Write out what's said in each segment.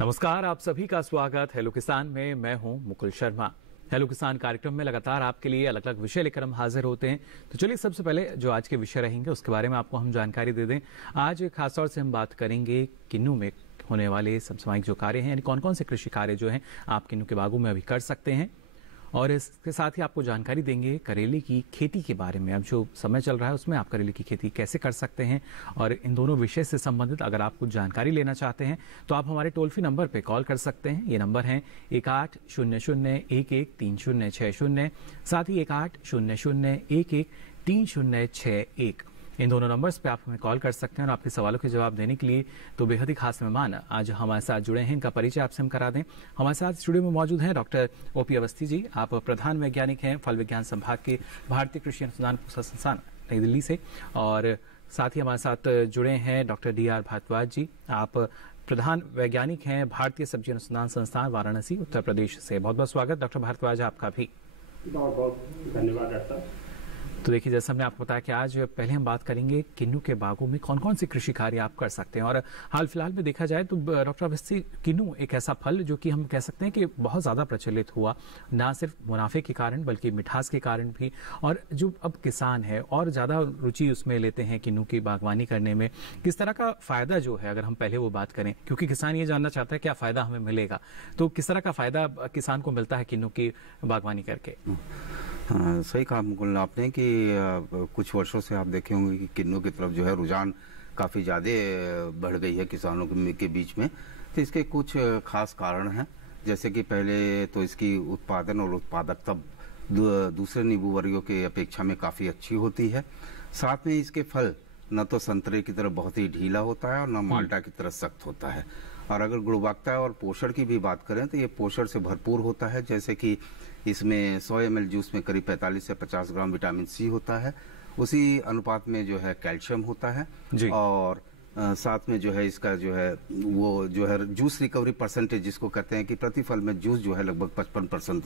नमस्कार, आप सभी का स्वागत हेलो किसान में। मैं हूं मुकुल शर्मा। हेलो किसान कार्यक्रम में लगातार आपके लिए अलग अलग विषय लेकर हम हाजिर होते हैं। तो चलिए सबसे पहले जो आज के विषय रहेंगे उसके बारे में आपको हम जानकारी दे दें। आज खासतौर से हम बात करेंगे किन्नू में होने वाले समसामयिक जो कार्य हैं, यानी कौन कौन से कृषि कार्य जो हैं आप किन्नू के बागों में अभी कर सकते हैं, और इसके साथ ही आपको जानकारी देंगे करेले की खेती के बारे में। अब जो समय चल रहा है उसमें आप करेले की खेती कैसे कर सकते हैं, और इन दोनों विषय से संबंधित अगर आप कुछ जानकारी लेना चाहते हैं तो आप हमारे टोल फ्री नंबर पे कॉल कर सकते हैं। ये नंबर है 1800113060, साथ ही 1800113061। इन दोनों नंबर्स पे आप हमें कॉल कर सकते हैं और आपके सवालों के जवाब देने के लिए तो बेहद ही खास मेहमान आज हमारे साथ जुड़े हैं। इनका परिचय आपसे हम करा दें। हमारे साथ स्टूडियो में मौजूद हैं डॉक्टर ओपी अवस्थी जी। आप प्रधान वैज्ञानिक हैं फल विज्ञान संभाग के भारतीय कृषि अनुसंधान संस्थान नई दिल्ली से, और साथ ही हमारे साथ जुड़े हैं डॉक्टर DR भारद्वाज जी। आप प्रधान वैज्ञानिक हैं भारतीय सब्जी अनुसंधान संस्थान वाराणसी उत्तर प्रदेश से। बहुत बहुत स्वागत डॉक्टर भारद्वाज आपका भी। बहुत बहुत धन्यवाद डॉक्टर। तो देखिए, जैसा हमने आपको बताया कि आज पहले हम बात करेंगे किन्नू के बागों में कौन कौन से कृषि कार्य आप कर सकते हैं। और हाल फिलहाल में देखा जाए तो डॉक्टर अवस्थी, किन्नू एक ऐसा फल जो कि हम कह सकते हैं कि बहुत ज्यादा प्रचलित हुआ, ना सिर्फ मुनाफे के कारण बल्कि मिठास के कारण भी। और जो अब किसान है और ज्यादा रुचि उसमें लेते हैं किन्नू की बागवानी करने में, किस तरह का फायदा जो है, अगर हम पहले वो बात करें, क्योंकि किसान ये जानना चाहता है क्या फायदा हमें मिलेगा, तो किस तरह का फायदा किसान को मिलता है किन्नू की बागवानी करके। हाँ, सही कहा मुकुल आपने कि कुछ वर्षों से आप देखे होंगे कि किन्नू की तरफ जो है रुझान काफ़ी ज़्यादा बढ़ गई है किसानों के बीच में। तो इसके कुछ खास कारण हैं, जैसे कि पहले तो इसकी उत्पादन और उत्पादकता दूसरे नींबू वर्गों की अपेक्षा में काफ़ी अच्छी होती है। साथ में इसके फल न तो संतरे की तरह बहुत ही ढीला होता है और न माल्टा की तरह सख्त होता है। और अगर गुणवत्ता और पोषण की भी बात करें तो ये पोषण से भरपूर होता है, जैसे कि इसमें 100 ml जूस में करीब 45 से 50 ग्राम विटामिन सी होता है, उसी अनुपात में जो है कैल्शियम होता है। और साथ में जो है इसका जो है वो जो है जूस रिकवरी परसेंटेज जिसको कहते हैं कि प्रति फल में जूस जो है लगभग 55%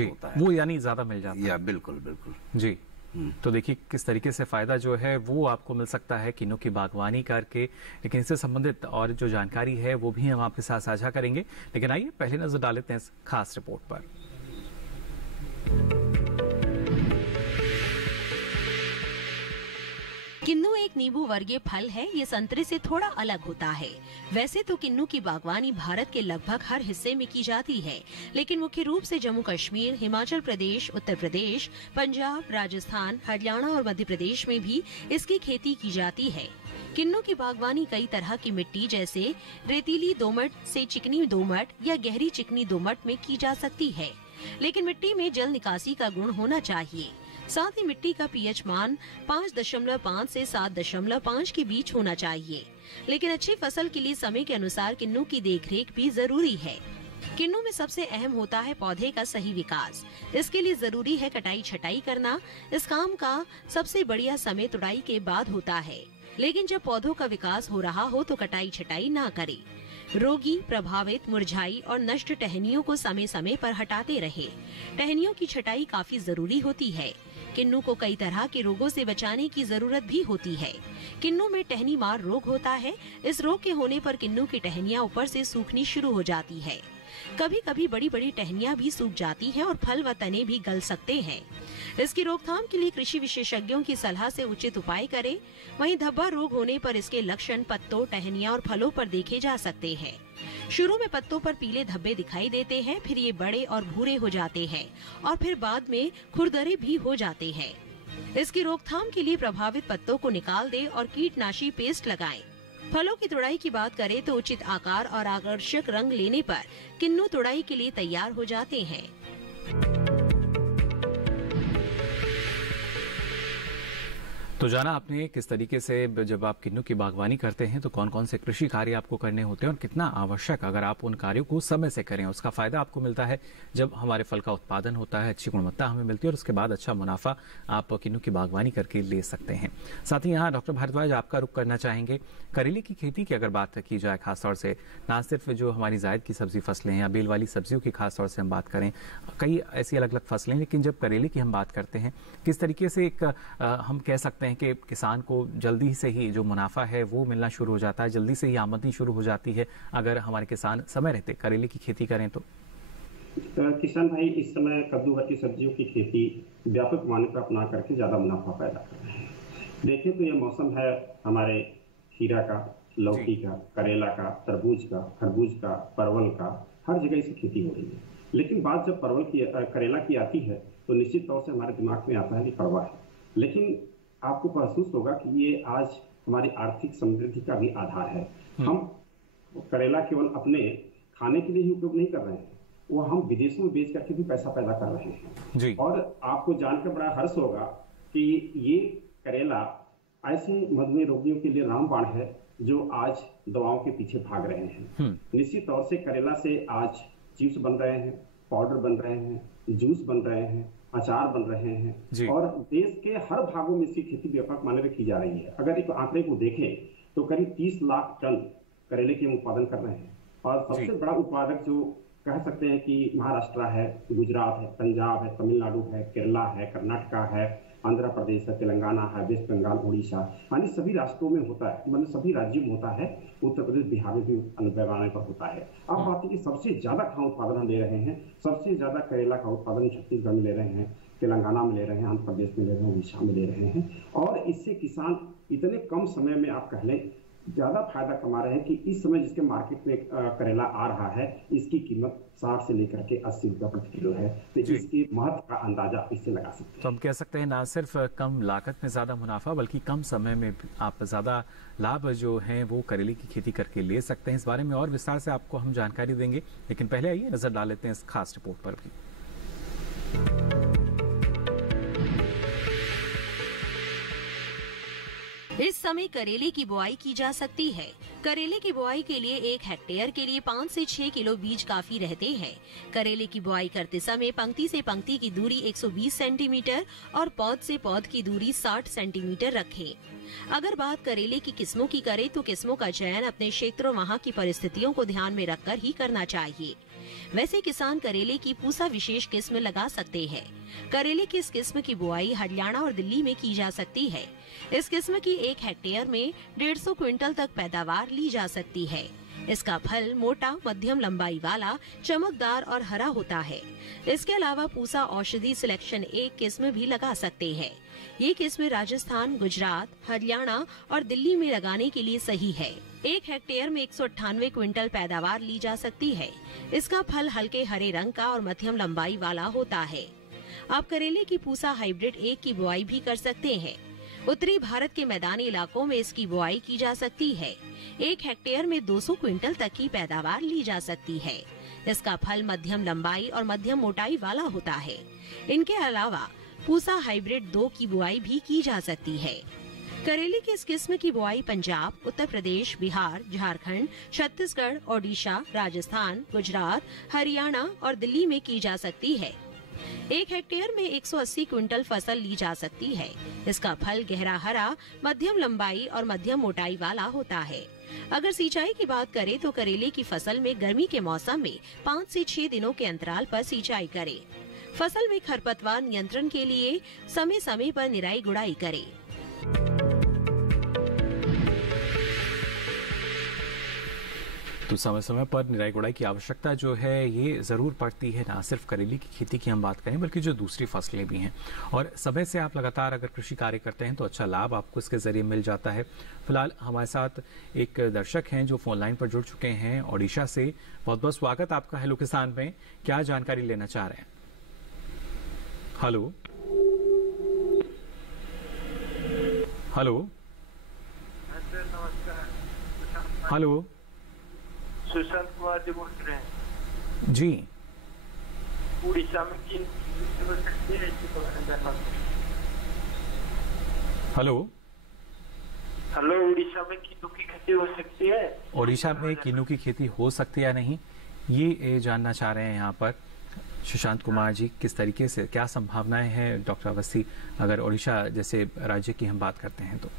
होता है, वो यानी ज्यादा मिल जाता है। या बिल्कुल बिल्कुल जी। तो देखिए किस तरीके से फायदा जो है वो आपको मिल सकता है किन्नू की बागवानी करके। लेकिन इससे संबंधित और जो जानकारी है वो भी हम आपके साथ साझा करेंगे। लेकिन आइए पहले नजर डाल लेते हैं इस खास रिपोर्ट पर। किन्नू एक नींबू वर्गीय फल है। ये संतरे से थोड़ा अलग होता है। वैसे तो किन्नू की बागवानी भारत के लगभग हर हिस्से में की जाती है, लेकिन मुख्य रूप से जम्मू कश्मीर, हिमाचल प्रदेश, उत्तर प्रदेश, पंजाब, राजस्थान, हरियाणा और मध्य प्रदेश में भी इसकी खेती की जाती है। किन्नू की बागवानी कई तरह की मिट्टी जैसे रेतीली दोमट से चिकनी दोमट या गहरी चिकनी दोमट में की जा सकती है, लेकिन मिट्टी में जल निकासी का गुण होना चाहिए। साथ ही मिट्टी का पीएच मान 5.5 से 7.5 के बीच होना चाहिए। लेकिन अच्छी फसल के लिए समय के अनुसार किन्नू की देखरेख भी जरूरी है। किन्नू में सबसे अहम होता है पौधे का सही विकास। इसके लिए जरूरी है कटाई छटाई करना। इस काम का सबसे बढ़िया समय तुड़ाई के बाद होता है, लेकिन जब पौधों का विकास हो रहा हो तो कटाई छटाई ना करे। रोगी, प्रभावित, मुरझाई और नष्ट टहनियों को समय समय पर हटाते रहे। टहनियों की छटाई काफी जरूरी होती है। किन्नू को कई तरह के रोगों से बचाने की जरूरत भी होती है। किन्नू में टहनी मार रोग होता है। इस रोग के होने पर किन्नू की टहनियां ऊपर से सूखनी शुरू हो जाती है। कभी कभी बड़ी बड़ी टहनियां भी सूख जाती हैं और फल व तने भी गल सकते हैं। इसकी रोकथाम के लिए कृषि विशेषज्ञों की सलाह से उचित उपाय करें। वहीं धब्बा रोग होने पर इसके लक्षण पत्तों, टहनियां और फलों पर देखे जा सकते हैं। शुरू में पत्तों पर पीले धब्बे दिखाई देते हैं, फिर ये बड़े और भूरे हो जाते हैं और फिर बाद में खुरदरे भी हो जाते हैं। इसकी रोकथाम के लिए प्रभावित पत्तों को निकाल दें और कीटनाशी पेस्ट लगाएं। फलों की तुड़ाई की बात करें तो उचित आकार और आकर्षक रंग लेने पर किन्नू तुड़ाई के लिए तैयार हो जाते हैं। तो जाना आपने किस तरीके से जब आप किन्नू की बागवानी करते हैं तो कौन कौन से कृषि कार्य आपको करने होते हैं और कितना आवश्यक अगर आप उन कार्यों को समय से करें उसका फायदा आपको मिलता है जब हमारे फल का उत्पादन होता है, अच्छी गुणवत्ता हमें मिलती है और उसके बाद अच्छा मुनाफा आप किन्नू की बागवानी करके ले सकते हैं। साथ ही यहाँ डॉक्टर भारद्वाज आपका रुख करना चाहेंगे करेले की खेती की अगर बात की जाए, खासतौर से ना सिर्फ जो हमारी जायद की सब्जी फसलें या बेल वाली सब्जियों की खासतौर से हम बात करें, कई ऐसी अलग अलग फसलें, लेकिन जब करेले की हम बात करते हैं किस तरीके से एक हम कह सकते सकते हैं कि किसान को जल्दी से ही जो मुनाफा है वो मिलना शुरू हो जाता है, जल्दी से ही आमदनी शुरू हो जाती है अगर हमारे किसान समय रहते करेले की खेती करें तो? किसान भाई इस समय कद्दू वर्गी सब्जियों की खेती व्यापक पैमाने पर अपना करके ज़्यादा मुनाफा पैदा कर रहे हैं। देखें तो ये मौसम है हमारे खीरा का, लौकी का, करेला का, तरबूज का, खरबूज का, परवल का, हर जगह इसकी खेती हो रही है। लेकिन बात जब परवल की करेला की आती है तो निश्चित तौर से हमारे दिमाग में आता है कि कड़वा है। लेकिन आपको महसूस होगा कि ये आज हमारी आर्थिक समृद्धि का भी आधार है। हम करेला केवल अपने खाने के लिए ही उपयोग नहीं कर रहे हैं, वो हम विदेशों में बेच करके भी पैसा पैदा कर रहे हैं जी। और आपको जानकर बड़ा हर्ष होगा कि ये करेला ऐसे मधुमेह रोगियों के लिए रामबाण है जो आज दवाओं के पीछे भाग रहे हैं। निश्चित तौर से करेला से आज चिप्स बन रहे हैं, पाउडर बन रहे हैं, जूस बन रहे हैं, अचार बन रहे हैं और देश के हर भागों में इसकी खेती व्यापक माने में की जा रही है। अगर एक आंकड़े को देखें तो करीब 30 लाख टन करेले के उत्पादन कर रहे हैं और सबसे बड़ा उत्पादक जो कह सकते हैं कि महाराष्ट्र है, गुजरात है, पंजाब है, तमिलनाडु है, केरला है, कर्नाटका है, आंध्र प्रदेश है, तेलंगाना है, वेस्ट बंगाल, उड़ीसा, यानी सभी राष्ट्रों में होता है, मतलब सभी राज्यों में होता है। उत्तर प्रदेश, बिहार में भी पैमाने पर होता है। अब बात है कि सबसे ज्यादा कहाँ उत्पादन हम ले रहे हैं, सबसे ज्यादा करेला का उत्पादन छत्तीसगढ़ में ले रहे हैं, तेलंगाना में ले रहे हैं, आंध्र प्रदेश में ले रहे हैं, उड़ीसा में ले रहे हैं और इससे किसान इतने कम समय में आप कह लें ज्यादा फायदा कमा रहे हैं कि इस समय जिसके मार्केट में करेला आ रहा है इसकी कीमत 60 से लेकर के 80 रुपये प्रति किलो है। तो इसके महत्व का अंदाजा इससे लगा सकते हैं। तो हम कह सकते हैं ना सिर्फ कम लागत में ज्यादा मुनाफा बल्कि कम समय में आप ज्यादा लाभ जो है वो करेले की खेती करके ले सकते हैं। इस बारे में और विस्तार से आपको हम जानकारी देंगे, लेकिन पहले आइए नजर डाल लेते हैं इस खास रिपोर्ट पर भी। इस समय करेले की बुआई की जा सकती है। करेले की बुआई के लिए 1 हेक्टेयर के लिए 5 से 6 किलो बीज काफी रहते हैं। करेले की बुआई करते समय पंक्ति से पंक्ति की दूरी 120 सेंटीमीटर और पौध से पौध की दूरी 60 सेंटीमीटर रखें। अगर बात करेले की किस्मों की करें तो किस्मों का चयन अपने क्षेत्र और वहाँ की परिस्थितियों को ध्यान में रखकर ही करना चाहिए। वैसे किसान करेले की पूसा विशेष किस्म लगा सकते हैं। करेले की इस किस्म की बुआई हरियाणा और दिल्ली में की जा सकती है। इस किस्म की 1 हेक्टेयर में 150 क्विंटल तक पैदावार ली जा सकती है। इसका फल मोटा, मध्यम लंबाई वाला, चमकदार और हरा होता है। इसके अलावा पूसा औषधि सिलेक्शन 1 किस्म भी लगा सकते हैं। ये किस्म राजस्थान, गुजरात, हरियाणा और दिल्ली में लगाने के लिए सही है। 1 हेक्टेयर में 198 क्विंटल पैदावार ली जा सकती है। इसका फल हल्के हरे रंग का और मध्यम लंबाई वाला होता है। आप करेले की पूसा हाइब्रिड 1 की बुआई भी कर सकते हैं। उत्तरी भारत के मैदानी इलाकों में इसकी बुआई की जा सकती है। 1 हेक्टेयर में 200 क्विंटल तक की पैदावार ली जा सकती है। इसका फल मध्यम लंबाई और मध्यम मोटाई वाला होता है। इनके अलावा पूसा हाइब्रिड 2 की बुआई भी की जा सकती है। करेले की इस किस्म की बुआई पंजाब, उत्तर प्रदेश, बिहार, झारखंड, छत्तीसगढ़, ओडिशा, राजस्थान, गुजरात, हरियाणा और दिल्ली में की जा सकती है। 1 हेक्टेयर में 180 क्विंटल फसल ली जा सकती है। इसका फल गहरा हरा, मध्यम लंबाई और मध्यम मोटाई वाला होता है। अगर सिंचाई की बात करें तो करेले की फसल में गर्मी के मौसम में 5 से 6 दिनों के अंतराल पर सिंचाई करें। फसल में खरपतवार नियंत्रण के लिए समय समय पर निराई गुड़ाई करें। तो समय समय पर निराई गुड़ाई की आवश्यकता जो है ये ज़रूर पड़ती है। ना सिर्फ करेले की खेती की हम बात करें बल्कि जो दूसरी फसलें भी हैं, और समय से आप लगातार अगर कृषि कार्य करते हैं तो अच्छा लाभ आपको इसके जरिए मिल जाता है। फिलहाल हमारे साथ एक दर्शक हैं जो फोन लाइन पर जुड़ चुके हैं ओडिशा से। बहुत बहुत स्वागत आपका हेलो किसान में। क्या जानकारी लेना चाह रहे हैं? Hello hello hello, Sushant Kumar ji बोल रहे हैं जी। उड़ीसा में किन हेलो हेलो, उड़ीसा में किन्नू की खेती हो सकती है? ओडिशा में किन्नू की खेती हो सकती है या नहीं, ये जानना चाह रहे हैं यहाँ पर सुशांत कुमार जी। किस तरीके से, क्या संभावनाएं हैं डॉक्टर अवस्थी अगर ओडिशा जैसे राज्य की हम बात करते हैं तो?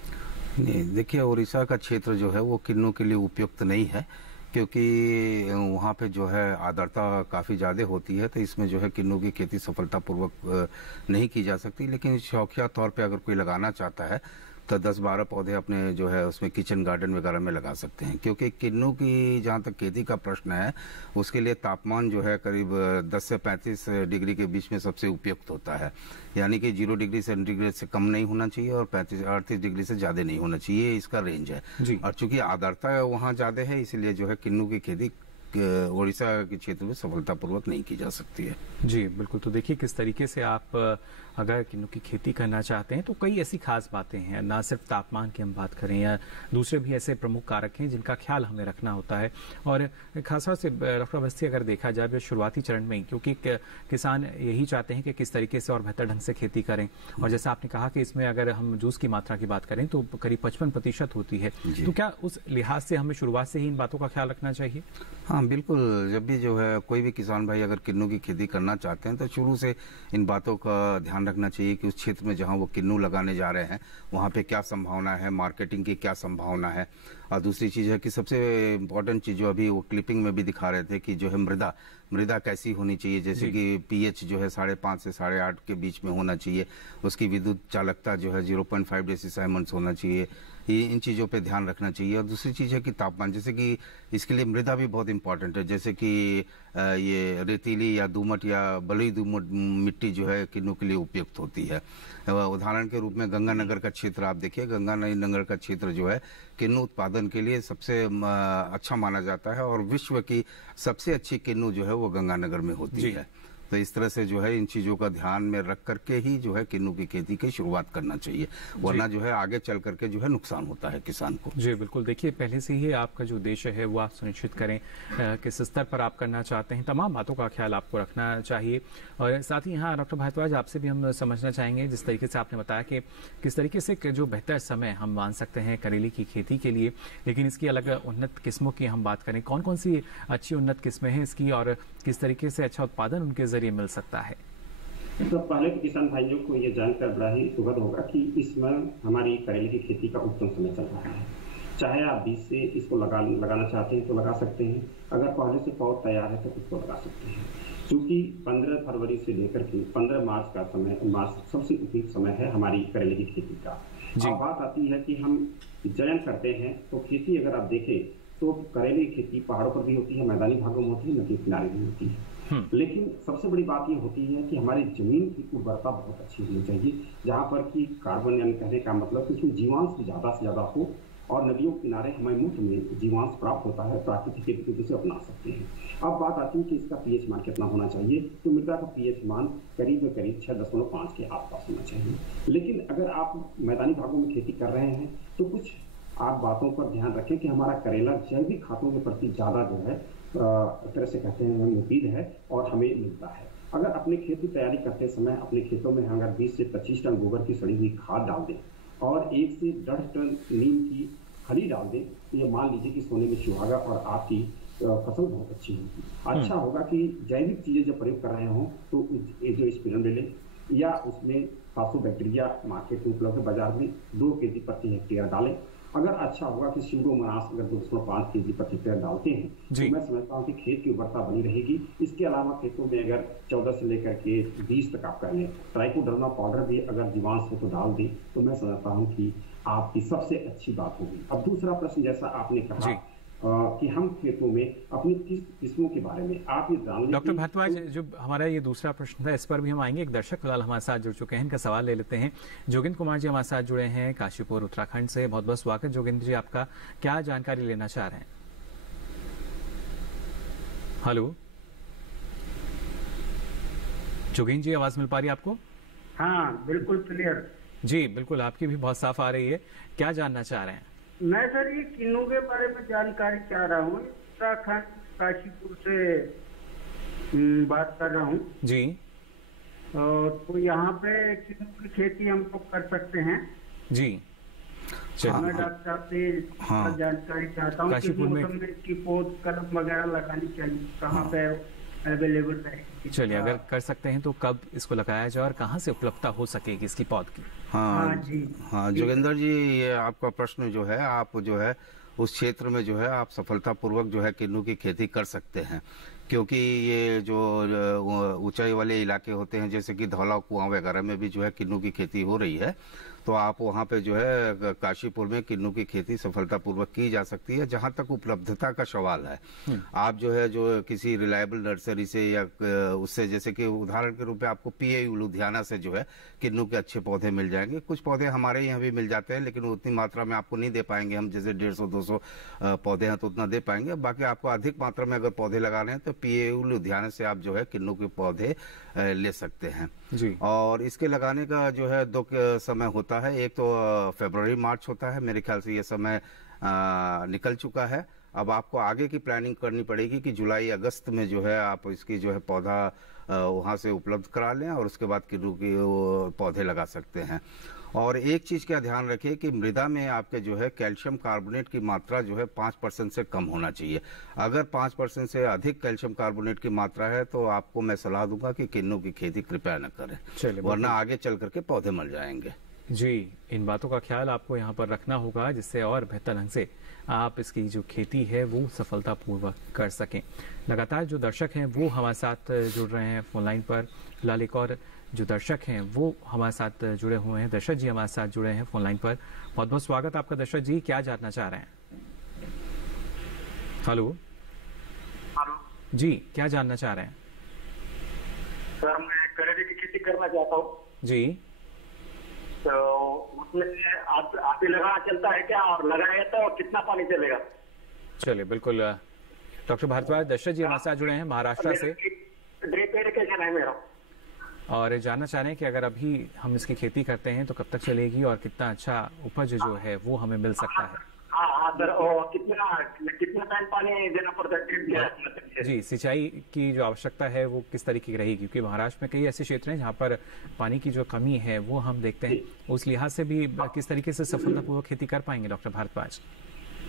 नहीं, देखिए उड़ीसा का क्षेत्र जो है वो किन्नू के लिए उपयुक्त नहीं है, क्योंकि वहाँ पे जो है आर्द्रता काफ़ी ज़्यादा होती है, तो इसमें जो है किन्नू की खेती सफलतापूर्वक नहीं की जा सकती। लेकिन शौकिया तौर पे अगर कोई लगाना चाहता है तो 10-12 पौधे अपने जो है उसमें किचन गार्डन वगैरह में लगा सकते हैं, क्योंकि किन्नू की जहाँ तक खेती का प्रश्न है उसके लिए तापमान जो है करीब 10 से 35 डिग्री के बीच में सबसे उपयुक्त होता है। यानी कि 0 डिग्री सेंटीग्रेड से कम नहीं होना चाहिए और 38 डिग्री से ज़्यादा नहीं होना चाहिए, इसका रेंज है। और चूंकि आर्द्रता वहाँ ज़्यादा है, इसलिए जो है किन्नू की खेती उड़ीसा के क्षेत्र में सफलतापूर्वक नहीं की जा सकती है। जी बिल्कुल। तो देखिए किस तरीके से आप अगर किन्नू की खेती करना चाहते हैं तो कई ऐसी खास बातें हैं, ना सिर्फ तापमान की हम बात करें या दूसरे भी ऐसे प्रमुख कारक हैं जिनका ख्याल हमें रखना होता है। और खासतौर से डॉक्टर अवस्थी अगर देखा जाए शुरुआती चरण में ही, क्योंकि किसान यही चाहते हैं कि किस तरीके से और बेहतर ढंग से खेती करें। और जैसा आपने कहा कि इसमें अगर हम जूस की मात्रा की बात करें तो करीब 55% होती है, तो क्या उस लिहाज से हमें शुरुआत से ही इन बातों का ख्याल रखना चाहिए? हाँ बिल्कुल, जब भी जो है कोई भी किसान भाई अगर किन्नू की खेती करना चाहते हैं तो शुरू से इन बातों का ध्यान रखना चाहिए कि उस क्षेत्र में जहां वो किन्नू लगाने जा रहे हैं वहां पे क्या संभावना है, मार्केटिंग की क्या संभावना है। और दूसरी चीज़ है कि सबसे इम्पोर्टेंट चीज़ जो अभी वो क्लिपिंग में भी दिखा रहे थे कि जो है मृदा कैसी होनी चाहिए, जैसे कि पीएच जो है 5.5 से 8.5 के बीच में होना चाहिए, उसकी विद्युत चालकता जो है 0.5 डेसीसाइमंड्स होना चाहिए। ये इन चीज़ों पे ध्यान रखना चाहिए। और दूसरी चीज़ है कि तापमान, जैसे कि इसके लिए मृदा भी बहुत इंपॉर्टेंट है, जैसे कि ये रेतीली या दोमट या बलुई दोमट मिट्टी जो है किन्नू के लिए उपयुक्त होती है। उदाहरण के रूप में गंगानगर का क्षेत्र आप देखिए, गंगानगर का क्षेत्र जो है किन्नू उत्पादन के लिए सबसे अच्छा माना जाता है और विश्व की सबसे अच्छी किन्नू जो है वो गंगानगर में होती है। तो इस तरह से जो है इन चीज़ों का ध्यान में रख करके ही जो है किन्नू की खेती की शुरुआत करना चाहिए, वरना जो है आगे चल करके जो है नुकसान होता है किसान को। जी बिल्कुल। देखिए पहले से ही आपका जो उद्देश्य है वो आप सुनिश्चित करें किस स्तर पर आप करना चाहते हैं, तमाम बातों का ख्याल आपको रखना चाहिए। और साथ ही यहाँ डॉक्टर भारद्वाज आपसे भी हम समझना चाहेंगे, जिस तरीके से आपने बताया कि किस तरीके से जो बेहतर समय हम मान सकते हैं करेले की खेती के लिए, लेकिन इसकी अलग उन्नत किस्मों की हम बात करें, कौन कौन सी अच्छी उन्नत किस्में हैं इसकी और किस तरीके से अच्छा उत्पादन उनके जरिए मिल सकता है? तो पहले तो किसान भाइयों को ये जानकर बड़ा ही सुखद होगा कि इसमें हमारी करेले की खेती का उत्तम समय चल रहा है। चाहे आप बीज से इसको लगाना चाहते हैं तो लगा सकते हैं, अगर पहले से पौध तैयार है तो उसको लगा सकते हैं। क्योंकि 15 फरवरी से लेकर के 15 मार्च का समय, मार्च सबसे उपयुक्त समय है हमारी करेले की खेती का। अब बात आती है कि हम चयन करते हैं तो खेती अगर आप देखें तो करेले की खेती पहाड़ों पर भी होती है, मैदानी भागों में होती है, नदी किनारे भी होती है। लेकिन सबसे बड़ी बात ये होती है कि हमारी जमीन की उर्वरता बहुत अच्छी होनी चाहिए, जहाँ पर कि कार्बन यानी कहने का मतलब कि उसमें जीवांश ज़्यादा से ज़्यादा हो, और नदियों के किनारे हमें मुफ्त में जीवांश प्राप्त होता है, प्राकृतिक तरीके से अपना सकते हैं। अब बात आती है कि इसका पीएच मान कितना होना चाहिए, तो मृदा का पीएच मान करीब 6.5 के आसपास होना चाहिए। लेकिन अगर आप मैदानी भागों में खेती कर रहे हैं तो कुछ आप बातों पर ध्यान रखें कि हमारा करेला जैविक खादों के प्रति ज़्यादा जो है तरह से कहते हैं मुफीद है और हमें मिलता है। अगर अपने खेत की तैयारी करते समय अपने खेतों में अगर 20 से 25 टन गोबर की सड़ी हुई खाद डाल दें और 1 से 1.5 टन नीम की खली डाल दें, तो ये मान लीजिए कि सोने में सुहागा और आपकी फसल बहुत अच्छी होगी। अच्छा होगा कि जैविक चीज़ें जब प्रयोग कर रहे हों तो ये जो स्पिरुलिना या उसमें फास्फोबैक्टीरिया मार्केट में उपलब्ध है बाजार में 2 kg प्रति हेक्टेयर डालें। अगर अच्छा होगा कि स्यूडोमोनास अगर 2.5 kg प्रति हेक्टेयर डालते हैं तो मैं समझता हूँ कि खेत की उर्वरता बनी रहेगी। इसके अलावा खेतों में अगर 14 से लेकर के 20 तक आप कर लें, ट्राइकोडर्मा पाउडर भी अगर जीवांश हो तो डाल दें, तो मैं समझता हूँ कि आपकी सबसे अच्छी बात होगी। अब दूसरा प्रश्न, जैसा आपने कहा कि हम खेतों में अपनी किस किस्मों के बारे में आप ये जान। डॉक्टर भारद्वाज, जो हमारा ये दूसरा प्रश्न था इस पर भी हम आएंगे। एक दर्शक फिलहाल हमारे साथ जुड़ चुके हैं, इनका सवाल ले लेते हैं। जोगिंद्र कुमार जी हमारे साथ जुड़े हैं काशीपुर उत्तराखंड से। बहुत बहुत स्वागत जोगिंद्र जी, आपका क्या जानकारी लेना चाह रहे हैं? हेलो जोगिंद्र जी, आवाज मिल पा रही है आपको? हाँ बिल्कुल क्लियर जी बिल्कुल, आपकी भी बहुत साफ आ रही है। क्या जानना चाह रहे हैं? मैं सर ये किन्नू के बारे में जानकारी चाह रहा हूँ। उत्तराखंड काशीपुर से बात कर रहा हूँ जी। तो यहाँ पे किन्नू की खेती हम लोग कर सकते हैं जी। मैं डॉक्टर साहब से जानकारी चाहता हूँ कि मौसम में इसकी पौध कलम वगैरह लगानी चाहिए, कहाँ पे अवेलेबल नहीं। चलिए, अगर कर सकते हैं तो कब इसको लगाया जाए और कहाँ से उपलब्धता हो सकेगी इसकी पौध की? हाँ जी, हाँ जोगेंद्र जी, ये आपका प्रश्न जो है, आप जो है उस क्षेत्र में जो है आप सफलतापूर्वक जो है किन्नू की खेती कर सकते हैं, क्योंकि ये जो ऊंचाई वाले इलाके होते हैं जैसे कि धौला कुआं वगैरह में भी जो है किन्नू की खेती हो रही है, तो आप वहाँ पे जो है काशीपुर में किन्नू की खेती सफलतापूर्वक की जा सकती है। जहाँ तक उपलब्धता का सवाल है, आप जो है जो किसी रिलायबल नर्सरी से या उससे, जैसे कि उदाहरण के रूप में आपको पीएयू लुधियाना से जो है किन्नू के अच्छे पौधे मिल जाएंगे। कुछ पौधे हमारे यहाँ भी मिल जाते हैं, लेकिन उतनी मात्रा में आपको नहीं दे पाएंगे हम, जैसे 150-200 पौधे हैं तो उतना दे पाएंगे। बाकी आपको अधिक मात्रा में अगर पौधे लगाने हैं तो पीएयू लुधियाना से आप जो है किन्नू के पौधे ले सकते हैं जी। और इसके लगाने का जो है 2 समय होता है, एक तो फरवरी मार्च होता है, मेरे ख्याल से ये समय निकल चुका है। अब आपको आगे की प्लानिंग करनी पड़ेगी कि जुलाई अगस्त में जो है आप इसकी जो है पौधा वहाँ से उपलब्ध करा लें और उसके बाद किन्नू के पौधे लगा सकते हैं। और एक चीज का ध्यान रखिए कि मृदा में आपके जो है कैल्शियम कार्बोनेट की मात्रा जो है 5% से कम होना चाहिए। अगर 5% से अधिक कैल्शियम कार्बोनेट की मात्रा है तो आपको मैं सलाह दूंगा कि किन्नू की खेती कृपया न करें, वरना आगे चल करके पौधे मर जाएंगे। जी, इन बातों का ख्याल आपको यहाँ पर रखना होगा, जिससे और बेहतर ढंग से आप इसकी जो खेती है वो सफलतापूर्वक कर सकें। लगातार जो दर्शक हैं वो हमारे साथ जुड़ रहे हैं फोन लाइन पर। फिलहाल एक और जो दर्शक हैं वो हमारे साथ जुड़े हुए हैं। दर्शक जी हमारे साथ जुड़े हैं फोन लाइन पर। बहुत बहुत स्वागत आपका दर्शक जी, क्या जानना चाह रहे हैं? हेलो जी, क्या जानना चाह रहे हैं? सर, मैं करेले की खेती करना चाहता हूँ जी। तो उसमें आप ही लगाना चलता है क्या, और लगाया तो और कितना पानी चलेगा? चलिए, बिल्कुल। डॉक्टर भारद्वाज दर्शक जी हमारे साथ जुड़े हैं महाराष्ट्र से, ड्रिप इरिगेशन है मेरा, और जानना चाह रहे हैं कि अगर अभी हम इसकी खेती करते हैं तो कब तक चलेगी और कितना अच्छा उपज जो है वो हमें मिल सकता है? हाँ सर, कितना टाइम पानी देना पड़ता है? जी, सिंचाई की जो आवश्यकता है वो किस तरीके की रहेगी, क्योंकि महाराष्ट्र में कई ऐसे क्षेत्र हैं जहाँ पर पानी की जो कमी है वो हम देखते हैं, उस लिहाज से भी किस तरीके से सफलतापूर्वक खेती कर पाएंगे डॉक्टर भारद्वाज?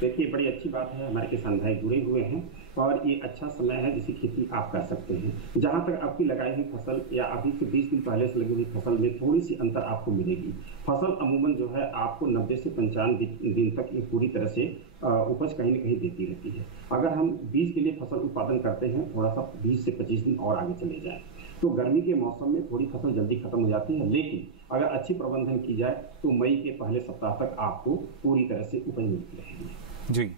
देखिए, बड़ी अच्छी बात है, हमारे किसान भाई जुड़े हुए हैं और ये अच्छा समय है जिसकी खेती आप कर सकते हैं। जहाँ तक आपकी लगाई हुई फसल या अभी से 20 दिन पहले से लगी हुई फसल में थोड़ी सी अंतर आपको मिलेगी। फसल अमूमन जो है आपको 90 से 95 दिन तक ये पूरी तरह से उपज कहीं न कहीं देती रहती है। अगर हम बीज के लिए फसल उत्पादन करते हैं, थोड़ा सा 20 से 25 दिन और आगे चले जाएं तो गर्मी के मौसम में थोड़ी फसल जल्दी खत्म हो जाती है, लेकिन अगर अच्छी प्रबंधन की जाए तो मई के पहले सप्ताह तक आपको पूरी तरह से उपज मिलती रहेगी जी।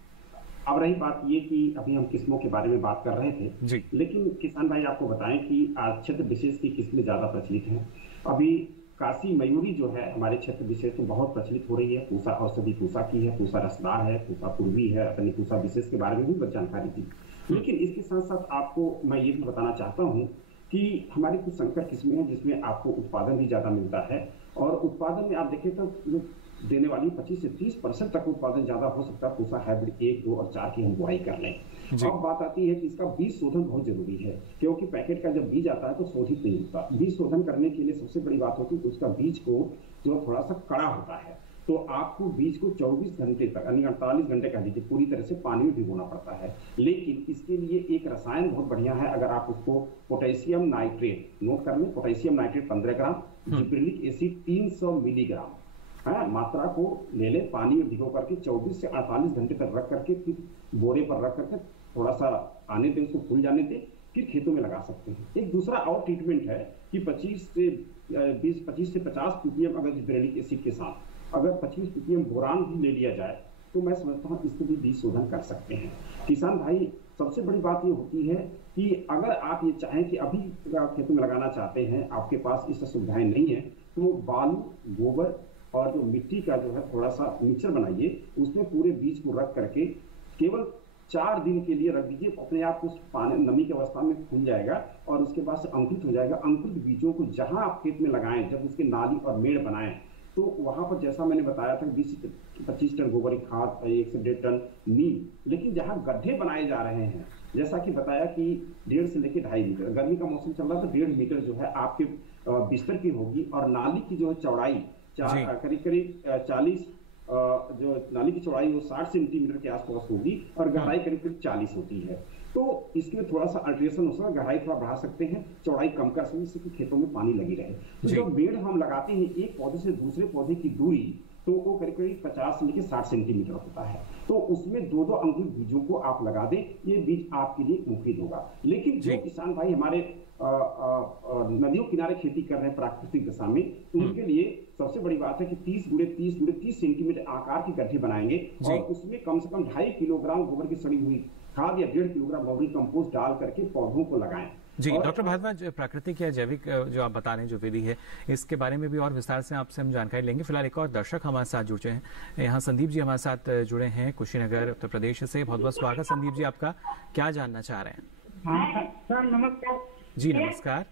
अब रही बात ये कि अभी हम किस्मों के बारे में बात कर रहे थे जी, लेकिन किसान भाई आपको बताएं कि आज क्षेत्र विशेष की किस्में ज्यादा प्रचलित हैं। अभी काशी मयूरी जो है हमारे क्षेत्र विशेष में बहुत प्रचलित हो रही है। पूसा औषधि पूसा की है, पूसा रसदार है, पूसा पूर्वी है, अपनी पूसा विशेष के बारे में भी बहुत जानकारी दी। लेकिन इसके साथ साथ आपको मैं ये भी बताना चाहता हूँ कि हमारी कुछ संकर किस्में हैं जिसमें आपको उत्पादन भी ज्यादा मिलता है, और उत्पादन में आप देखें तो देने वाली 25 से 30% तक उत्पादन ज्यादा हो सकता है। पूसा हाइब्रिड 1, 2 और 4 की हम बुआई कर लें। अब बात आती है कि इसका बीज शोधन बहुत जरूरी है, क्योंकि पैकेट का जब बीज आता है तो शोधित नहीं होता। बीज शोधन करने के लिए सबसे बड़ी बात होती है कि उसका बीज को जो थोड़ा सा कड़ा होता है, तो आपको बीज को 24 घंटे तक यानी 48 घंटे कह लीजिए पूरी तरह से पानी में भिगोना पड़ता है। लेकिन इसके लिए एक रसायन बहुत बढ़िया है, अगर आप उसको पोटेशियम नाइट्रेट, नोट कर लें, पोटेशियम नाइट्रेट 15 ग्राम, जिब्रेलिक एसिड 300 मिलीग्राम मात्रा को ले ले, पानी में भिगो करके 24 से 48 घंटे तक रख करके फिर बोरे पर रख करके थोड़ा सा आने दें, उसको फूल जाने दें, फिर खेतों में लगा सकते हैं। एक दूसरा और ट्रीटमेंट है कि 25 से 50 ppm अगर जिब्रेलिक एसिड के साथ अगर 25 ppm बोरान भी ले लिया जाए तो मैं समझता हूँ इसको भी बीज शोधन कर सकते हैं। किसान भाई, सबसे बड़ी बात ये होती है कि अगर आप ये चाहें कि अभी खेतों में लगाना चाहते हैं, आपके पास इस सुविधाएं नहीं है, तो बालू, गोबर और जो मिट्टी का जो है थोड़ा सा मिक्सचर बनाइए, उसमें पूरे बीज को रख करके केवल 4 दिन के लिए रख दीजिए। अपने आप उस पानी नमी की अवस्था में खुल जाएगा और उसके बाद से अंकुरित हो जाएगा। अंकुरित बीजों को जहां आप खेत में लगाएं, जब उसके नाली और मेड़ बनाएं, तो वहां पर जैसा मैंने बताया था 20 से 25 टन गोबर की खाद, 1 से 1.5 टन नीम। लेकिन जहां गड्ढे बनाए जा रहे हैं, जैसा कि बताया कि 1.5 से लेकर 2.5 मीटर, गर्मी का मौसम चल रहा है तो 1.5 मीटर जो है आपके बिस्तर की होगी, और नाली की जो है चौड़ाई करीब 40, जो नाली की चौड़ाई वो 60 सेंटीमीटर के आसपास होगी और गहराई करीब 40 होती है। तो इसमें थोड़ा सा अल्ट्रेशन हो सकता है, गहराई थोड़ा बढ़ा सकते हैं, चौड़ाई कम कर सकते हैं, जिससे कि खेतों में पानी लगी रहे। तो जब बेड़ हम लगाते हैं एक पौधे से दूसरे पौधे की दूरी, तो वो करीब करीब 50 से लेकर 60 सेंटीमीटर होता है। तो उसमें 2-2 अंकुरित बीजों को आप लगा दें, ये बीज आपके लिए मुफीद होगा। लेकिन जो किसान भाई हमारे नदियों किनारे खेती कर रहे हैं प्राकृतिक दशा में, उनके लिए सबसे बड़ी बात है कि 30 गुणे 30 गुणे 30 सेंटीमीटर आकार के गड्ढे बनाएंगे और उसमें कम से कम 2.5 किलोग्राम गोबर की सड़ी हुई खाद या 1.5 किलोग्राम वर्मी कंपोस्ट डाल करके पौधों को लगाएं। जी डॉक्टर भारद्वाज, प्राकृतिक या जैविक जो आप बता रहे हैं जो विधि है, इसके बारे में भी और विस्तार से आपसे हम जानकारी लेंगे। फिलहाल एक और दर्शक हमारे साथ जुड़े हैं, यहाँ संदीप जी हमारे साथ जुड़े हैं कुशीनगर उत्तर प्रदेश से। बहुत बहुत स्वागत संदीप जी आपका, क्या जानना चाह रहे हैं? हाँ सर नमस्कार। जी नमस्कार।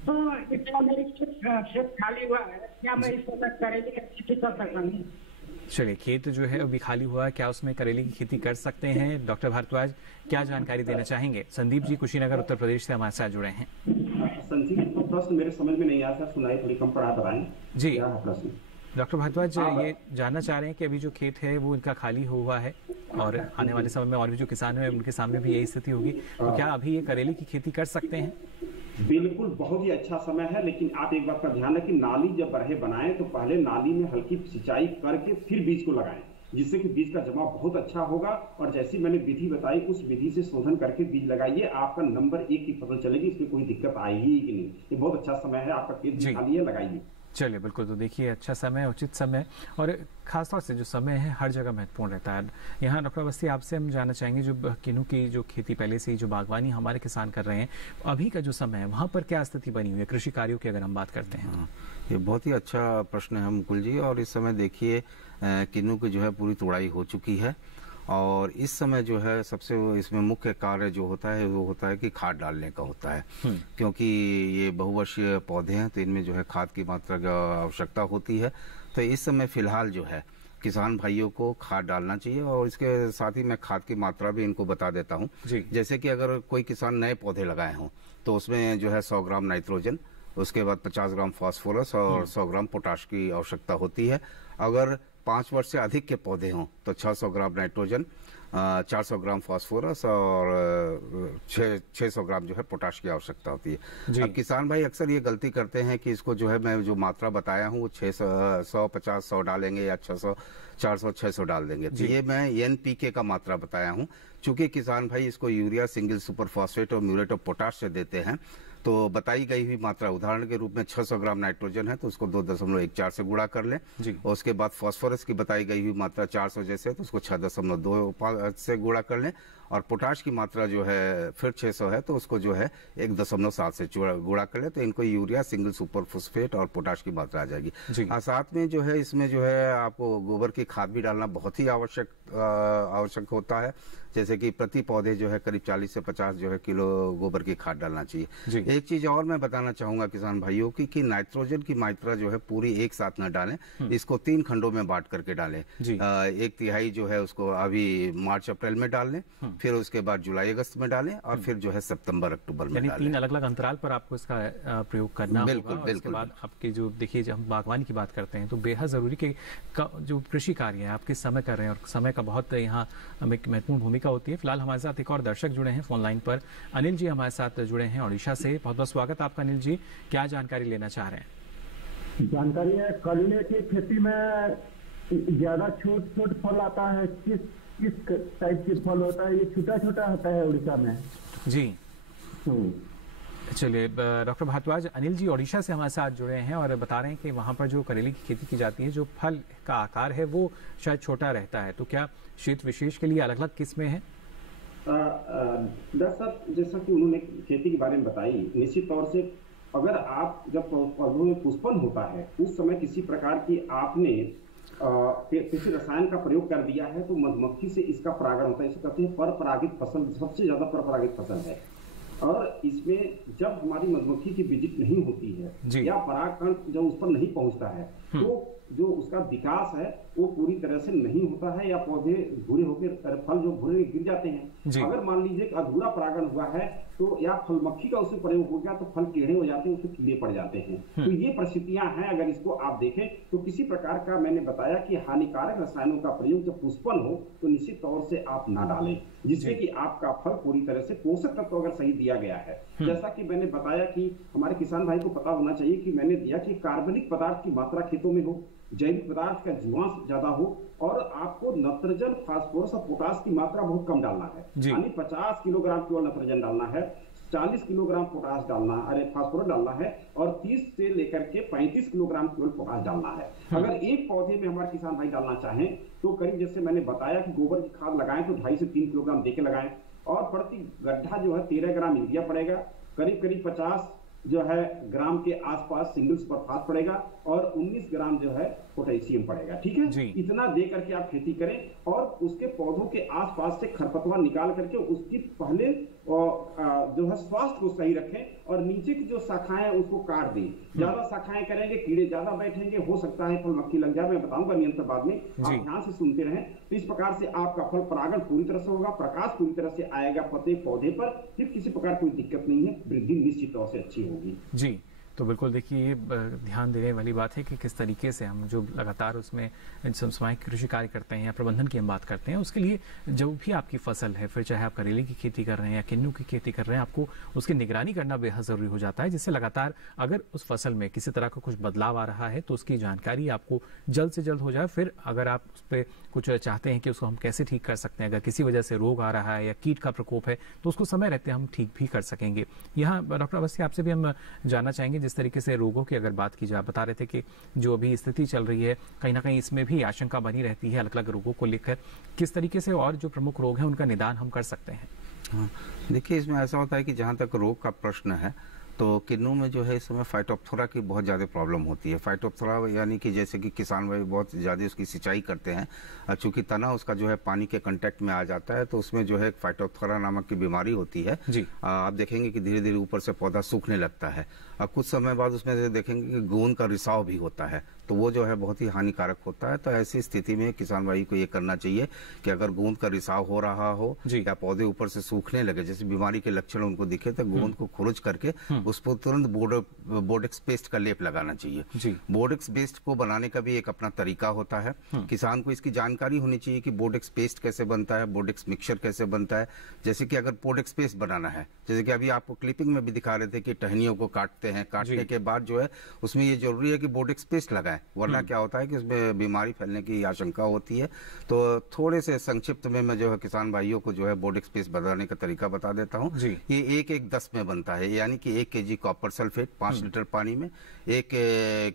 तो इतना मेरी खेत खाली हुआ है, क्या मैं इस समय करेले की खेती कर सकता हूँ? चलिए, खेत जो है अभी खाली हुआ है, क्या उसमें करेले की खेती कर सकते हैं? डॉक्टर भारद्वाज क्या जानकारी देना चाहेंगे? संदीप जी कुशीनगर उत्तर प्रदेश से हमारे साथ जुड़े हैं। संदीप तो प्रश्न मेरे समझ में नहीं आया था, सुनाई थोड़ी कम पड़ा, बताएं जी। क्या है प्रश्न? डॉक्टर भारद्वाज ये जानना चाह रहे हैं कि अभी जो खेत है वो इनका खाली हुआ है और आने वाले समय में और भी जो किसान हैं उनके सामने भी यही स्थिति होगी, तो क्या अभी ये करेले की खेती कर सकते हैं? बिल्कुल, बहुत ही अच्छा समय है, लेकिन आप एक बात का ध्यान रखें, नाली जब बरहे बनाएं तो पहले नाली में हल्की सिंचाई करके फिर बीज को लगाएं, जिससे कि बीज का जमाव बहुत अच्छा होगा। और जैसी मैंने विधि बताई उस विधि से शोधन करके बीज लगाइए, आपका नंबर 1 की फसल चलेगी, इसमें कोई दिक्कत आएगी कि नहीं। ये बहुत अच्छा समय है, आपका खेत भी खाली है, लगाइए। चलिए बिल्कुल, तो देखिए अच्छा समय, उचित समय, और खासतौर से जो समय है हर जगह महत्वपूर्ण रहता है। यहाँ डॉक्टर अवस्थी आपसे हम जानना चाहेंगे, जो किन्नू की जो खेती पहले से ही जो बागवानी हमारे किसान कर रहे हैं, अभी का जो समय है वहाँ पर क्या स्थिति बनी हुई है कृषि कार्यों की अगर हम बात करते हैं? ये बहुत ही अच्छा प्रश्न है मुकुल जी। और इस समय देखिए किन्नू की जो है पूरी तुड़ाई हो चुकी है और इस समय जो है सबसे इसमें मुख्य कार्य जो होता है वो होता है कि खाद डालने का होता है, क्योंकि ये बहुवर्षीय पौधे हैं तो इनमें जो है खाद की मात्रा की आवश्यकता होती है। तो इस समय फिलहाल जो है किसान भाइयों को खाद डालना चाहिए और इसके साथ ही मैं खाद की मात्रा भी इनको बता देता हूँ। जैसे कि अगर कोई किसान नए पौधे लगाए हों तो उसमें जो है 100 ग्राम नाइट्रोजन, उसके बाद 50 ग्राम फास्फोरस और 100 ग्राम पोटाश की आवश्यकता होती है। अगर 5 वर्ष से अधिक के पौधे हों तो 600 ग्राम नाइट्रोजन, 400 ग्राम फास्फोरस और 600 ग्राम जो है पोटाश की आवश्यकता होती है। अब किसान भाई अक्सर ये गलती करते हैं कि इसको जो है मैं जो मात्रा बताया हूँ वो 100 डालेंगे या 600 400 600 डाल देंगे। तो ये मैं NPK का मात्रा बताया हूँ। चूंकि किसान भाई इसको यूरिया, सिंगल सुपर फॉस्फेट और म्यूरेट ऑफ पोटाश से देते हैं, तो बताई गई हुई मात्रा उदाहरण के रूप में 600 ग्राम नाइट्रोजन है तो उसको 2.14 से गुणा कर लें और उसके बाद फास्फोरस की बताई गई हुई मात्रा 400 जैसे तो उसको 6.25 से गुणा कर लें और पोटाश की मात्रा जो है फिर 600 है तो उसको जो है 1.7 से गुणा कर लें, तो इनको यूरिया, सिंगल सुपर फॉस्फेट और पोटाश की मात्रा आ जाएगी। साथ में जो है इसमें जो है आपको गोबर की खाद भी डालना बहुत ही आवश्यक होता है। जैसे कि प्रति पौधे जो है करीब 40 से 50 जो है किलो गोबर की खाद डालना चाहिए। एक चीज और मैं बताना चाहूंगा किसान भाइयों की कि नाइट्रोजन की मात्रा जो है पूरी एक साथ न डालें, इसको 3 खंडों में बांट करके डालें। 1/3 जो है उसको अभी मार्च अप्रैल में डाल लें, फिर उसके बाद जुलाई अगस्त में डालें और फिर जो है सितंबर अक्टूबर में डालें। 3 अलग अलग अंतराल पर आपको इसका प्रयोग करना होगा। बिल्कुल। उसके बाद आपकी जो देखिए जब हम बागवानी की बात करते हैं तो बेहद जरूरी कि जो कृषि कार्य है आप किस समय कर रहे हैं और समय का बहुत यहाँ महत्वपूर्ण भूमिका होती है। फिलहाल हमारे साथ एक और दर्शक जुड़े हैं फोन लाइन पर, अनिल जी हमारे साथ जुड़े हैं ओडिशा से। बहुत बहुत स्वागत आपका अनिल जी, क्या जानकारी लेना चाह रहे हैं? जानकारी है करेले की खेती में ज्यादा छोट फल आता है, किस टाइप के फल होता है? ये छोटा होता है उड़ीसा में। जी चलिए डॉक्टर भारद्वाज, अनिल जी ओडिशा से हमारे साथ जुड़े हैं और बता रहे हैं कि वहाँ पर जो करेले की खेती की जाती है जो फल का आकार है वो शायद छोटा रहता है, तो क्या क्षेत्र विशेष के लिए अलग अलग किस्में हैं? दरअसल जैसा कि उन्होंने खेती के बारे में बताई, निश्चित तौर से अगर आप जब पौधों में पुष्पन होता है उस समय किसी प्रकार की आपने किसी रसायन का प्रयोग कर दिया है तो मधुमक्खी से इसका परागण होता है। इसे कहते हैं परपरागित फसल, सबसे ज्यादा परपरागित फसल है। और इसमें जब हमारी मधुमक्खी की विजिट नहीं होती है या परागकण जब उस पर नहीं पहुंचता है तो जो उसका विकास है वो पूरी तरह से नहीं होता है, या पौधे भूरे होकर फल जो भूरे गिर जाते हैं। अगर मान लीजिए अधूरा परागण हुआ है तो या फल मक्खी का उसमें प्रयोग हो गया तो फल टेढ़े हो जाते हैं, उसमें कीड़े पड़ जाते हैं। तो ये परिस्थितियां हैं। अगर इसको आप देखें तो किसी प्रकार का, मैंने बताया कि हानिकारक रसायनों का प्रयोग जब पुष्पन हो तो निश्चित तौर से आप ना डालें, जिससे कि आपका फल पूरी तरह से पोषक तत्व अगर सही दिया गया है। जैसा कि मैंने बताया कि हमारे किसान भाई को पता होना चाहिए कि मैंने दिया कि कार्बनिक पदार्थ की मात्रा खेतों में हो, जैविक पदार्थ का जीवांश ज्यादा हो, और आपको नत्रजन, फास्फोरस और पोटास की मात्रा बहुत कम डालना है। यानी 50 किलोग्राम केवल नत्रजन डालना है, 40 किलोग्राम पोटास डालना, फास्फोरस डालना है, और 30 से लेकर के 35 किलोग्राम केवल पोटास डालना है। अगर एक पौधे में हमारे किसान भाई डालना चाहें तो करीब, जैसे मैंने बताया कि गोबर की खाद लगाएं तो 2.5 से 3 किलोग्राम देके लगाएं, और प्रति गड्ढा जो है 13 ग्राम यूरिया पड़ेगा, करीब करीब 50 जो है ग्राम के आसपास सिंगल सुपरफास्फेट पड़ेगा, और 19 ग्राम जो है पोटेशियम पड़ेगा। ठीक है, इतना दे करके आप खेती करें, और उसके पौधों के आसपास से खरपतवार निकाल करके उसकी पहले जो है स्वास्थ्य को सही रखें, और नीचे की जो शाखाएं उसको काट दें। ज्यादा शाखाएं करेंगे कीड़े ज्यादा बैठेंगे, हो सकता है फल मक्खी लग जाए। मैं बताऊंगा नियंत्रण बाद में, आप ध्यान से सुनते रहें। तो इस प्रकार से आपका फल परागण पूरी तरह से होगा, प्रकाश पूरी तरह से आएगा प्रत्येक पौधे पर, फिर किसी प्रकार कोई दिक्कत नहीं है, वृद्धि निश्चित तौर से अच्छी होगी। जी, तो बिल्कुल देखिए ये ध्यान देने वाली बात है कि किस तरीके से हम जो लगातार उसमें समसामयिक कृषि कार्य करते हैं या प्रबंधन की हम बात करते हैं, उसके लिए जब भी आपकी फसल है, फिर चाहे आप करेले की खेती कर रहे हैं या किन्नू की खेती कर रहे हैं, आपको उसकी निगरानी करना बेहद ज़रूरी हो जाता है, जिससे लगातार अगर उस फसल में किसी तरह का कुछ बदलाव आ रहा है तो उसकी जानकारी आपको जल्द से जल्द हो जाए। फिर अगर आप उस पर कुछ चाहते हैं कि उसको हम कैसे ठीक कर सकते हैं, अगर किसी वजह से रोग आ रहा है या कीट का प्रकोप है तो उसको समय रहते हम ठीक भी कर सकेंगे। यहाँ डॉक्टर अवस्थी आपसे भी हम जानना चाहेंगे, जिस तरीके से रोगों की अगर बात की जाए, बता रहे थे कि जो अभी स्थिति चल रही है कहीं ना कहीं इसमें भी आशंका बनी रहती है अलग अलग रोगों को लेकर, किस तरीके से और जो प्रमुख रोग हैं उनका निदान हम कर सकते हैं? हाँ, देखिए इसमें ऐसा होता है कि जहाँ तक रोग का प्रश्न है तो किन्नू में जो है इस समय फाइटोप्थोरा की बहुत ज़्यादा प्रॉब्लम होती है। फाइटोप्थोरा यानी कि जैसे कि किसान भाई बहुत ज़्यादा उसकी सिंचाई करते हैं, चूंकि तना उसका जो है पानी के कांटेक्ट में आ जाता है तो उसमें जो है फाइटोप्थोरा नामक की बीमारी होती है। आप देखेंगे कि धीरे धीरे ऊपर से पौधा सूखने लगता है, और कुछ समय बाद उसमें देखेंगे कि गोंद का रिसाव भी होता है, तो वो जो है बहुत ही हानिकारक होता है। तो ऐसी स्थिति में किसान भाई को ये करना चाहिए कि अगर गोंद का रिसाव हो रहा हो या पौधे ऊपर से सूखने लगे, जैसे बीमारी के लक्षण उनको दिखे, तो गोंद को खुरच करके उस पर तुरंत बोर्डेक्स पेस्ट का लेप लगाना चाहिए। बोर्डेक्स पेस्ट को बनाने का भी एक अपना तरीका होता है। किसान को इसकी जानकारी होनी चाहिए कि बोर्डेक्स पेस्ट कैसे बनता है, बोर्डेक्स मिक्सचर कैसे बनता है। जैसे कि अगर बोर्डेक्स पेस्ट बनाना है, जैसे कि अभी आपको क्लिपिंग में भी दिखा रहे थे कि टहनियों को काटते हैं, काटने के बाद जो है उसमें ये जरूरी है कि बोर्डेक्स पेस्ट लगाएं, वरना क्या होता है कि उसमें बीमारी फैलने की आशंका होती है। तो थोड़े से संक्षिप्त में मैं जो है किसान भाइयों को जो है बोर्डेक्स पेस्ट बनाने का तरीका बता देता हूँ। ये 1-1-10 में बनता है, यानी कि 1 kg कॉपर सल्फेट 5 लीटर पानी में, 1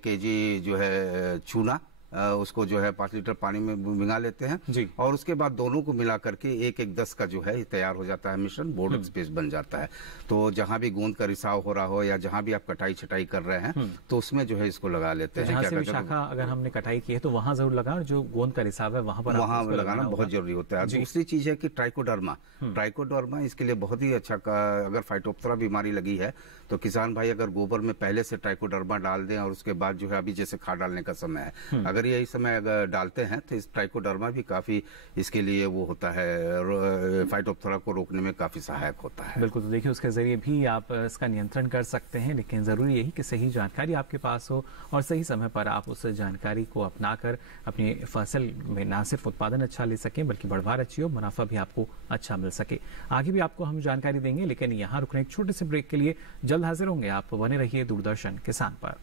kg जो है चूना, उसको जो है 5 लीटर पानी में भिंगा लेते हैं, और उसके बाद दोनों को मिला करके 1-1-10 का जो है तैयार हो जाता है मिश्रण, बोर्डेक्स पेस्ट बन जाता है। तो जहां भी गोंद का रिसाव हो रहा हो या जहां भी आप कटाई छटाई कर रहे हैं तो उसमें जो है इसको लगा लेते हैं। जहां से भी शाखा अगर हमने कटाई की है तो वहां जरूर लगाएं, और जो गोंद का रिसाव है वहां लगाना बहुत जरूरी होता है। दूसरी चीज है कि ट्राइकोडर्मा इसके लिए बहुत ही अच्छा, अगर फाइटोप्थोरा बीमारी लगी है तो किसान भाई अगर गोबर में पहले से ट्राइकोडर्मा डाल दें, और उसके बाद जो है अभी जैसे खाद डालने का समय है, अगर यही समय अगर डालते हैं तो इस ट्राइकोडर्मा भी काफी इसके लिए वो होता है, फाइटोप्थोरा को रोकने में काफी सहायक होता है। बिल्कुल, तो देखिए उसके जरिए भी आप इसका नियंत्रण कर सकते हैं, लेकिन जरूरी यही कि सही जानकारी आपके पास हो और सही समय पर आप उस जानकारी को अपनाकर अपनी फसल में ना सिर्फ उत्पादन अच्छा ले सकें बल्कि बढ़वार अच्छी हो, मुनाफा भी आपको अच्छा मिल सके। आगे भी आपको हम जानकारी देंगे, लेकिन यहाँ रुकने एक छोटे से ब्रेक के लिए जल्द हाजिर होंगे। आप बने रहिए दूरदर्शन किसान पर।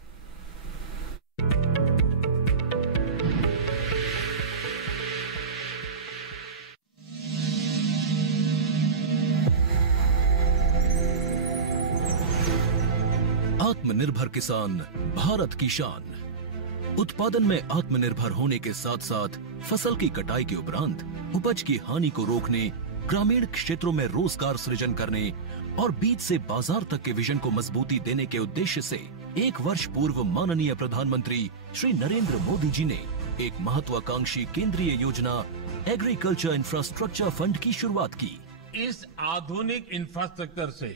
आत्मनिर्भर किसान भारत की शान। उत्पादन में आत्मनिर्भर होने के साथ साथ फसल की कटाई के उपरांत उपज की हानि को रोकने, ग्रामीण क्षेत्रों में रोजगार सृजन करने और बीज से बाजार तक के विजन को मजबूती देने के उद्देश्य से 1 वर्ष पूर्व माननीय प्रधानमंत्री श्री नरेंद्र मोदी जी ने एक महत्वाकांक्षी केंद्रीय योजना एग्रीकल्चर इंफ्रास्ट्रक्चर फंड की शुरुआत की। इस आधुनिक इंफ्रास्ट्रक्चर से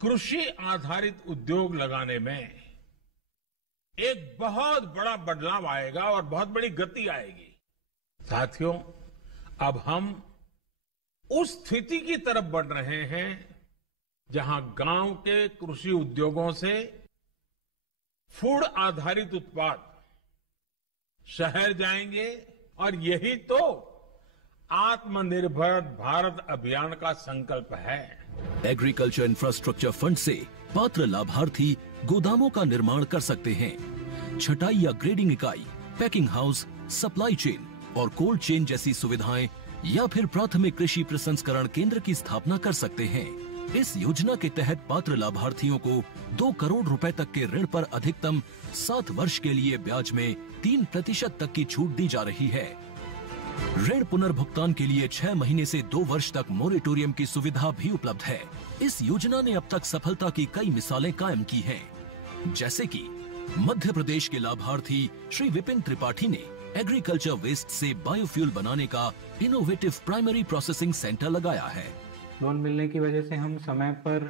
कृषि आधारित उद्योग लगाने में एक बहुत बड़ा बदलाव आएगा और बहुत बड़ी गति आएगी। साथियों, अब हम उस स्थिति की तरफ बढ़ रहे हैं जहां गांव के कृषि उद्योगों से फूड आधारित उत्पाद शहर जाएंगे और यही तो आत्मनिर्भर भारत अभियान का संकल्प है। एग्रीकल्चर इंफ्रास्ट्रक्चर फंड से पात्र लाभार्थी गोदामों का निर्माण कर सकते हैं। छटाई या ग्रेडिंग इकाई, पैकिंग हाउस, सप्लाई चेन और कोल्ड चेन जैसी सुविधाएं या फिर प्राथमिक कृषि प्रसंस्करण केंद्र की स्थापना कर सकते हैं। इस योजना के तहत पात्र लाभार्थियों को 2 करोड़ रुपए तक के ऋण पर अधिकतम 7 वर्ष के लिए ब्याज में 3% तक की छूट दी जा रही है। ऋण पुनर्भुगतान के लिए 6 महीने से 2 वर्ष तक मोरेटोरियम की सुविधा भी उपलब्ध है। इस योजना ने अब तक सफलता की कई मिसालें कायम की हैं, जैसे कि मध्य प्रदेश के लाभार्थी श्री विपिन त्रिपाठी ने एग्रीकल्चर वेस्ट से बायोफ्यूल बनाने का इनोवेटिव प्राइमरी प्रोसेसिंग सेंटर लगाया है। लोन मिलने की वजह से हम समय पर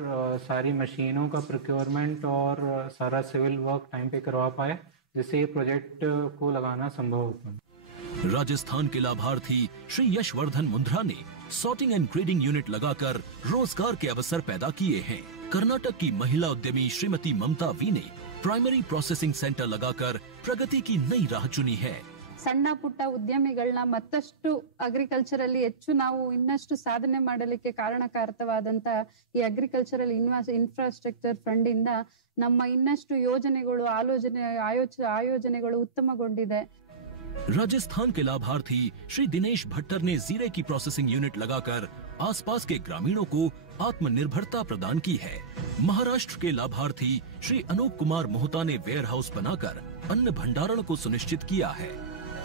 सारी मशीनों का प्रोक्योरमेंट और सारा सिविल वर्क टाइम पे करवा पाए, जिससे ये प्रोजेक्ट को लगाना संभव हो पाए। राजस्थान के लाभार्थी श्री यशवर्धन मुंद्रा ने सॉर्टिंग एंड ग्रेडिंग यूनिट लगाकर रोजगार के अवसर पैदा किए हैं। कर्नाटक की महिला उद्यमी श्रीमती ममता वी ने प्राइमरी प्रोसेसिंग सेंटर लगाकर प्रगति की नई राह चुनी है। ಸಣ್ಣ ಪುಟ್ಟ ಉದ್ಯಮಿಗಳನ್ನ ಮತ್ತಷ್ಟು ಅಗ್ರಿಕಲ್ಚರಲ್ಲಿ ಹೆಚ್ಚು ನಾವು ಇನ್ನಷ್ಟು ಸಾಧನೆ ಮಾಡಲಿಕ್ಕೆ ಕಾರಣಕಾರಕವಾದಂತ ಈ ಅಗ್ರಿಕಲ್ಚರಲ್ ಇನ್ಫ್ರಾಸ್ಟ್ರಕ್ಚರ್ ಫಂಡ್ ಇಂದ ನಮ್ಮ ಇನ್ನಷ್ಟು ಯೋಜನೆಗಳು ಆಯೋಜನೆಗಳು ಉತ್ತಮಗೊಂಡಿದೆ। राजस्थान के लाभार्थी श्री दिनेश भट्टर ने जीरे की प्रोसेसिंग यूनिट लगाकर आसपास के ग्रामीणों को आत्मनिर्भरता प्रदान की है। महाराष्ट्र के लाभार्थी श्री अनूप कुमार मोहता ने वेयर हाउस बनाकर अन्न भंडारण को सुनिश्चित किया है।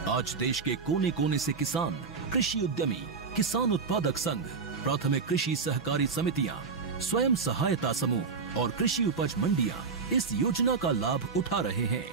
आज देश के कोने कोने से किसान, कृषि उद्यमी, किसान उत्पादक संघ, प्राथमिक कृषि सहकारी समितियां, स्वयं सहायता समूह और कृषि उपज मंडियां इस योजना का लाभ उठा रहे हैं।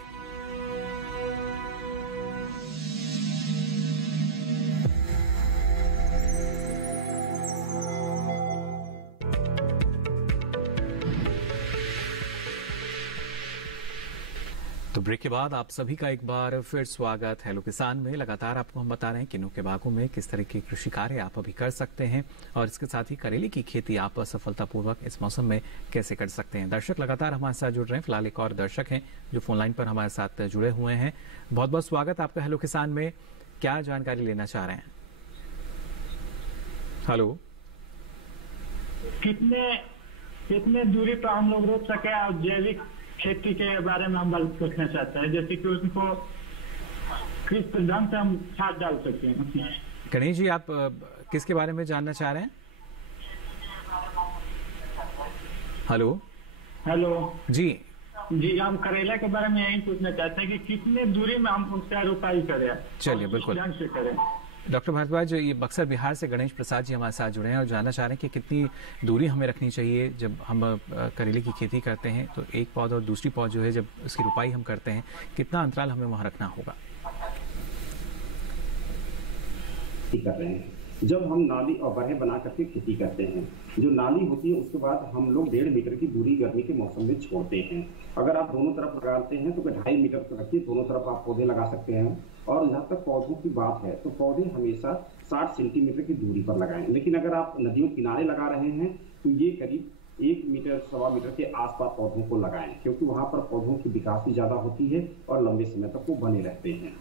तो ब्रेक के बाद आप सभी का एक बार फिर स्वागत हेलो किसान में। लगातार आपको हम बता रहे हैं किन्नू के बागों में किस तरह के कृषि कार्य आप अभी कर सकते हैं और इसके साथ ही करेले की खेती आप सफलतापूर्वक इस मौसम में कैसे कर सकते हैं। दर्शक लगातार हमारे साथ जुड़ रहे हैं। फिलहाल एक और दर्शक हैं जो फोन लाइन पर हमारे साथ जुड़े हुए हैं। बहुत बहुत स्वागत आपका हेलो किसान में। क्या जानकारी लेना चाह रहे हैं? हेलो, कितने दूरी पर हम लोग रोक सके और जैविक खेती के बारे में हम बात करना चाहते हैं, जैसे कि उसको किस ढंग से हम खाद डाल सकते हैं। गणेश जी, आप किसके बारे में जानना चाह रहे हैं? हेलो जी, हम करेला के बारे में यही पूछना चाहते हैं कि कितने दूरी में हम उसका रोपाई करें। चलिए, बिल्कुल ढंग से करें। डॉक्टर भारद्वाज, ये बक्सर बिहार से गणेश प्रसाद जी हमारे साथ जुड़े हैं और जानना चाह रहे हैं कि कितनी दूरी हमें रखनी चाहिए जब हम करेले की खेती करते हैं, तो एक पौध और दूसरी पौध जो है जब उसकी रुपाई हम करते हैं, कितना अंतराल हमें वहां रखना होगा? कर रहे हैं जब हम नाली और बरहे बना करके खेती करते हैं, जो नाली होती है उसके बाद हम लोग 1.5 मीटर की दूरी गर्मी के मौसम में छोड़ते हैं। अगर आप दोनों तरफ लगाते हैं तो 2.5 मीटर तक रखिए, दोनों तरफ आप पौधे लगा सकते हैं। और जहाँ तक पौधों की बात है तो पौधे हमेशा 60 सेंटीमीटर की दूरी पर लगाएं। लेकिन अगर आप नदियों किनारे लगा रहे हैं तो ये करीब 1 मीटर 1.25 मीटर के आसपास पौधों को लगाएं, क्योंकि वहां पर पौधों की विकास भी ज्यादा होती है और लंबे समय तक वो बने रहते हैं।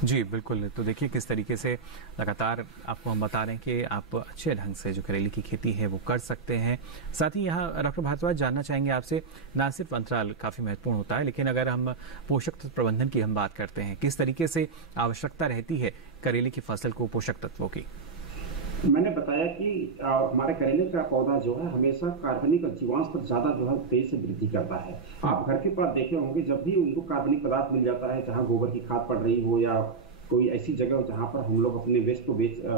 जी बिल्कुल। तो देखिए किस तरीके से लगातार आपको हम बता रहे हैं कि आप अच्छे ढंग से जो करेले की खेती है वो कर सकते हैं। साथ ही यहाँ डॉक्टर भारद्वाज जानना चाहेंगे आपसे, ना सिर्फ अंतराल काफी महत्वपूर्ण होता है, लेकिन अगर हम पोषक तत्व प्रबंधन की हम बात करते हैं, किस तरीके से आवश्यकता रहती है करेले की फसल को पोषक तत्वों की? मैंने बताया कि हमारे करेले का पौधा जो है हमेशा कार्बनिक और जीवांश पर ज्यादा जो है तेज से वृद्धि करता है। आप घर के पास देखे होंगे जब भी उनको कार्बनिक पदार्थ मिल जाता है, जहाँ गोबर की खाद पड़ रही हो या कोई ऐसी जगह हो जहाँ पर हम लोग अपने वेस्ट को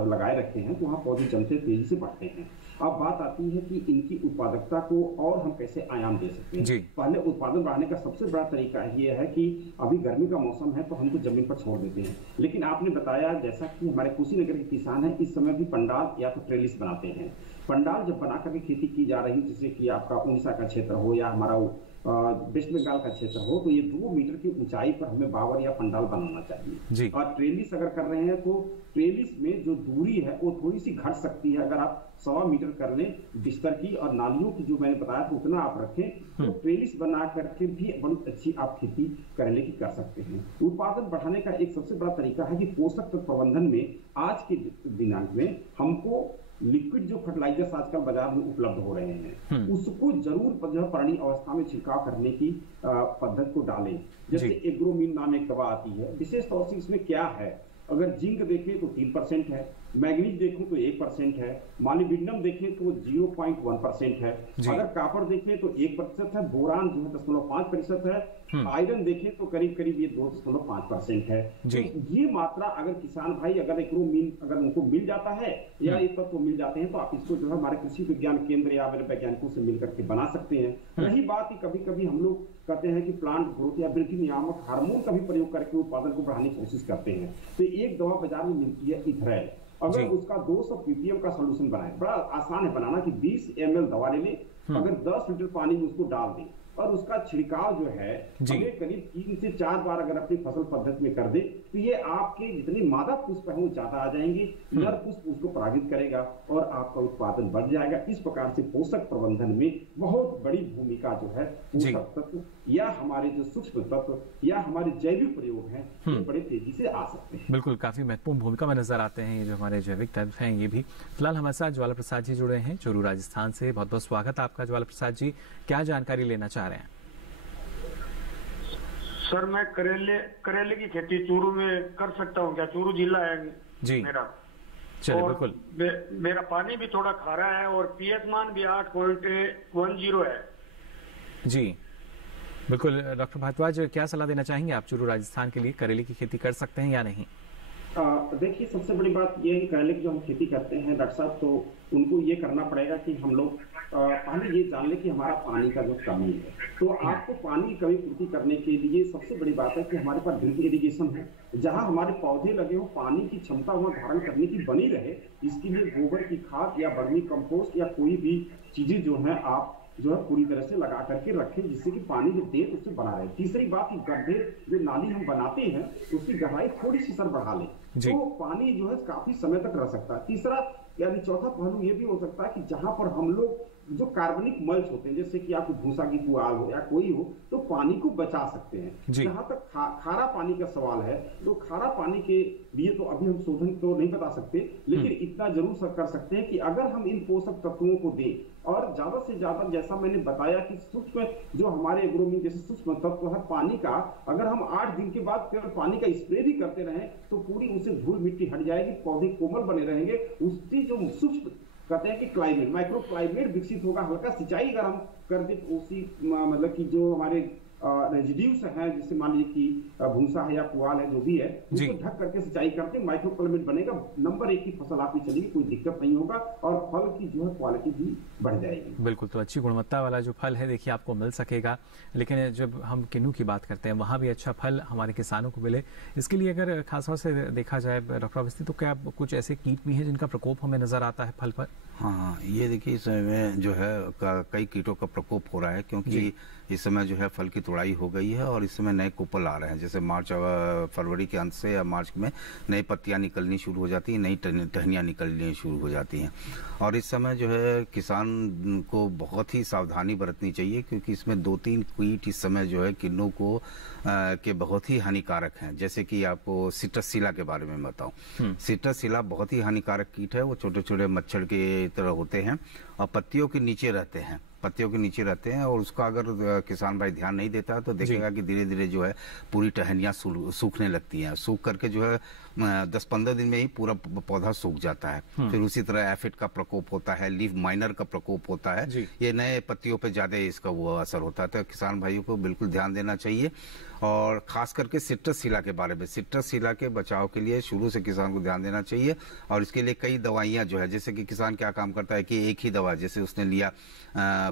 लगाए रखते हैं, तो वहाँ पौधे जमते तेजी से बढ़ते हैं। अब बात आती है कि इनकी उत्पादकता को और हम कैसे आयाम दे सकते हैं। पहले उत्पादन बढ़ाने का सबसे बड़ा तरीका ये है कि अभी गर्मी का मौसम है तो हम तो जमीन पर छोड़ देते हैं, लेकिन आपने बताया जैसा कि हमारे कुशीनगर के किसान हैं इस समय भी पंडाल या तो ट्रेलिस बनाते हैं। पंडाल जब बना करके खेती की जा रही है, जैसे कि आपका उड़ीसा का क्षेत्र हो या हमारा वेस्ट बंगाल का क्षेत्र हो, तो ये 2 मीटर की ऊंचाई पर हमें बावर या पंडाल बनाना चाहिए। और ट्रेलिस अगर कर रहे हैं तो ट्रेलिस में जो दूरी है वो थोड़ी सी घट सकती है। अगर आप 1.25 मीटर कर लें बिस्तर की, और नालियों की जो मैंने बताया था उतना आप रखें, तो ट्रेलिस बना करके भी बहुत अच्छी आप खेती करेले की कर सकते हैं। उत्पादन बढ़ाने का एक सबसे बड़ा तरीका है कि पोषक तत्व प्रबंधन में आज के दिनांक में हमको लिक्विड जो फर्टिलाइजर्स आजकल बाजार में उपलब्ध हो रहे हैं उसको जरूर जो परणी अवस्था में छिड़काव करने की पद्धति को डालें। जैसे एग्रोमीन नाम एक दवा आती है, विशेष तौर से इसमें क्या है, अगर जिंक देखें तो 3% है, मैग्नीज देखें तो 1% है, मॉलिब्डेनम देखें तो 0.1% है, अगर कॉपर देखें तो 1% है, बोरान जो है 0.5% है, आयरन देखें तो करीब करीब ये 2.5% है। तो ये मात्रा अगर किसान भाई अगर एग्रोमीन अगर उनको मिल जाता है या ये तत्व मिल जाते हैं तो आप इसको जो है हमारे कृषि विज्ञान केंद्र या वैज्ञानिकों से मिलकर के बना सकते हैं। रही बात कि कभी कभी हम लोग कहते हैं कि प्लांट ग्रोथ या वृद्धि नियामक हार्मोन का भी प्रयोग करके उत्पादन को बढ़ाने की कोशिश करते हैं। तो एक दवा बाजार में मिलती है इथरेल, अगर उसका 200 ppm का सोल्यूशन बनाए, बड़ा आसान है बनाना कि 20 ml दवा ले लें, अगर 10 लीटर पानी में उसको डाल दें और उसका छिड़काव जो है हमें करीब 3 से 4 बार अगर अपनी फसल पद्धति में कर दे तो ये आपके जितने मादा पुष्प हैं वो ज्यादा आ जाएंगे, नर पुष्प उसको परागित करेगा और आपका उत्पादन बढ़ जाएगा। इस प्रकार से पोषक प्रबंधन में बहुत बड़ी भूमिका जो है पोषक तत्व या हमारे जो सूक्ष्म तत्व या हमारे जैविक प्रयोग हैं ये बड़े तेजी से आ सकते हैं। बिल्कुल, काफी महत्वपूर्ण भूमिका में नजर आते हैं ये जो हमारे जैविक तत्व हैं ये भी। फिलहाल हमारे साथ ज्वाला प्रसाद जी जुड़े हैं चूरू राजस्थान से। बहुत बहुत स्वागत आपका ज्वाला प्रसाद जी, क्या जानकारी लेना चाह रहे हैं? सर मैं करेले की खेती चूरू में कर सकता हूँ क्या? चूरू जिला है जी मेरा। चलिए बिल्कुल। मेरा पानी भी थोड़ा खारा है और पीएच मान भी 8.10 है जी। बिल्कुल डॉक्टर भारद्वाज, क्या सलाह देना चाहेंगे आप? चूरू राजस्थान के लिए करेले की खेती कर सकते हैं या नहीं? देखिए सबसे बड़ी बात यह है कि करेले की जो हम खेती करते हैं डॉक्टर साहब, तो उनको ये करना पड़ेगा कि हम लोग पहले ये जान लें कि हमारा पानी का जो कमी है, तो आपको पानी की कमी पूर्ति करने के लिए सबसे बड़ी बात है कि हमारे पास ड्रिप इरिगेशन है, जहां हमारे पौधे लगे हो पानी की क्षमता वहां धारण करने की बनी रहे, इसके लिए गोबर की खाद या वर्मी कंपोस्ट या कोई भी चीजें जो है आप जो है पूरी तरह से लगा करके रखें जिससे कि पानी जो डेट उससे बना रहे। तीसरी बात कि गड्ढे जो नाली हम बनाते हैं उसकी गहराई थोड़ी सी सर बढ़ा लें तो पानी जो है काफी समय तक रह सकता है। तीसरा यानी चौथा पहलू ये भी हो सकता है कि जहां पर हम लोग जो कार्बनिक मल्च होते हैं जैसे कि आपको भूसा की पुआल हो या कोई हो तो पानी को बचा सकते हैं। जहां तक खारा पानी का सवाल है तो खारा पानी के लिए तो अभी हम शोधन तो नहीं बता सकते, लेकिन इतना जरूर कर सकते हैं कि अगर हम इन पोषक तत्वों को दें और ज्यादा से ज्यादा जैसा मैंने बताया कि सूक्ष्म जो हमारे एग्रोमीन जैसे सूक्ष्म तत्व है पानी का, अगर हम 8 दिन के बाद केवल पानी का स्प्रे भी करते रहें तो पूरी उनसे धूल मिट्टी हट जाएगी, पौधे कोमल बने रहेंगे। उसकी जो सूक्ष्म कहते हैं कि क्लाइमेट माइक्रो क्लाइमेट विकसित होगा। हल्का सिंचाई अगर हम कर दे उसी मतलब कि जो हमारे रेजिड्यूज हैं जिससे मान लीजिए कि भूसा है या पुआल है जो भी है उसको ढक करके सिंचाई करते माइक्रो क्लाइमेट बनेगा, नंबर 1 की फसल आपकी चलेगी, कोई दिक्कत नहीं होगा और फल की जो है क्वालिटी भी बढ़ जाएगी। बिल्कुल, तो अच्छी गुणवत्ता वाला जो फल है देखिए आपको मिल सकेगा। लेकिन जब हम किन्नू की बात करते हैं वहां भी अच्छा फल हमारे किसानों को मिले, इसके लिए अगर खासतौर से देखा जाए डॉक्टर अवस्थी तो क्या कुछ ऐसे कीट भी हैं जिनका प्रकोप हमें नजर आता है फल पर? हाँ, ये देखिए इस समय जो है कई कीटों का प्रकोप हो रहा है क्योंकि इस समय जो है फल की तोड़ाई हो गई है और इस समय नए कोपल आ रहे हैं। जैसे फरवरी के अंत से या मार्च में नई पत्तियां निकलनी शुरू हो जाती हैं, नई टहनियां निकलनी शुरू हो जाती हैं और इस समय जो है किसान को बहुत ही सावधानी बरतनी चाहिए क्योंकि इसमें 2-3 कीट इस समय जो है किन्नू को के बहुत ही हानिकारक हैं। जैसे कि आपको सिट्रसीला के बारे में बताऊं, सिट्रसीला बहुत ही हानिकारक कीट है। वो छोटे छोटे मच्छर के तरह होते हैं और पत्तियों के नीचे रहते हैं और उसका अगर किसान भाई ध्यान नहीं देता है तो देखेगा कि धीरे धीरे जो है पूरी टहनियां सूखने लगती हैं। सूख करके जो है 10-15 दिन में ही पूरा पौधा सूख जाता है। फिर उसी तरह एफिड का प्रकोप होता है, लीफ माइनर का प्रकोप होता है, ये नए पत्तियों पे ज्यादा इसका वो असर होता है। तो किसान भाइयों को बिल्कुल ध्यान देना चाहिए और खास करके सिट्रस के बारे में, सिट्रस के बचाव के लिए शुरू से किसान को ध्यान देना चाहिए। और इसके लिए कई दवाइयां जो है, जैसे कि किसान क्या काम करता है कि एक ही दवा, जैसे उसने लिया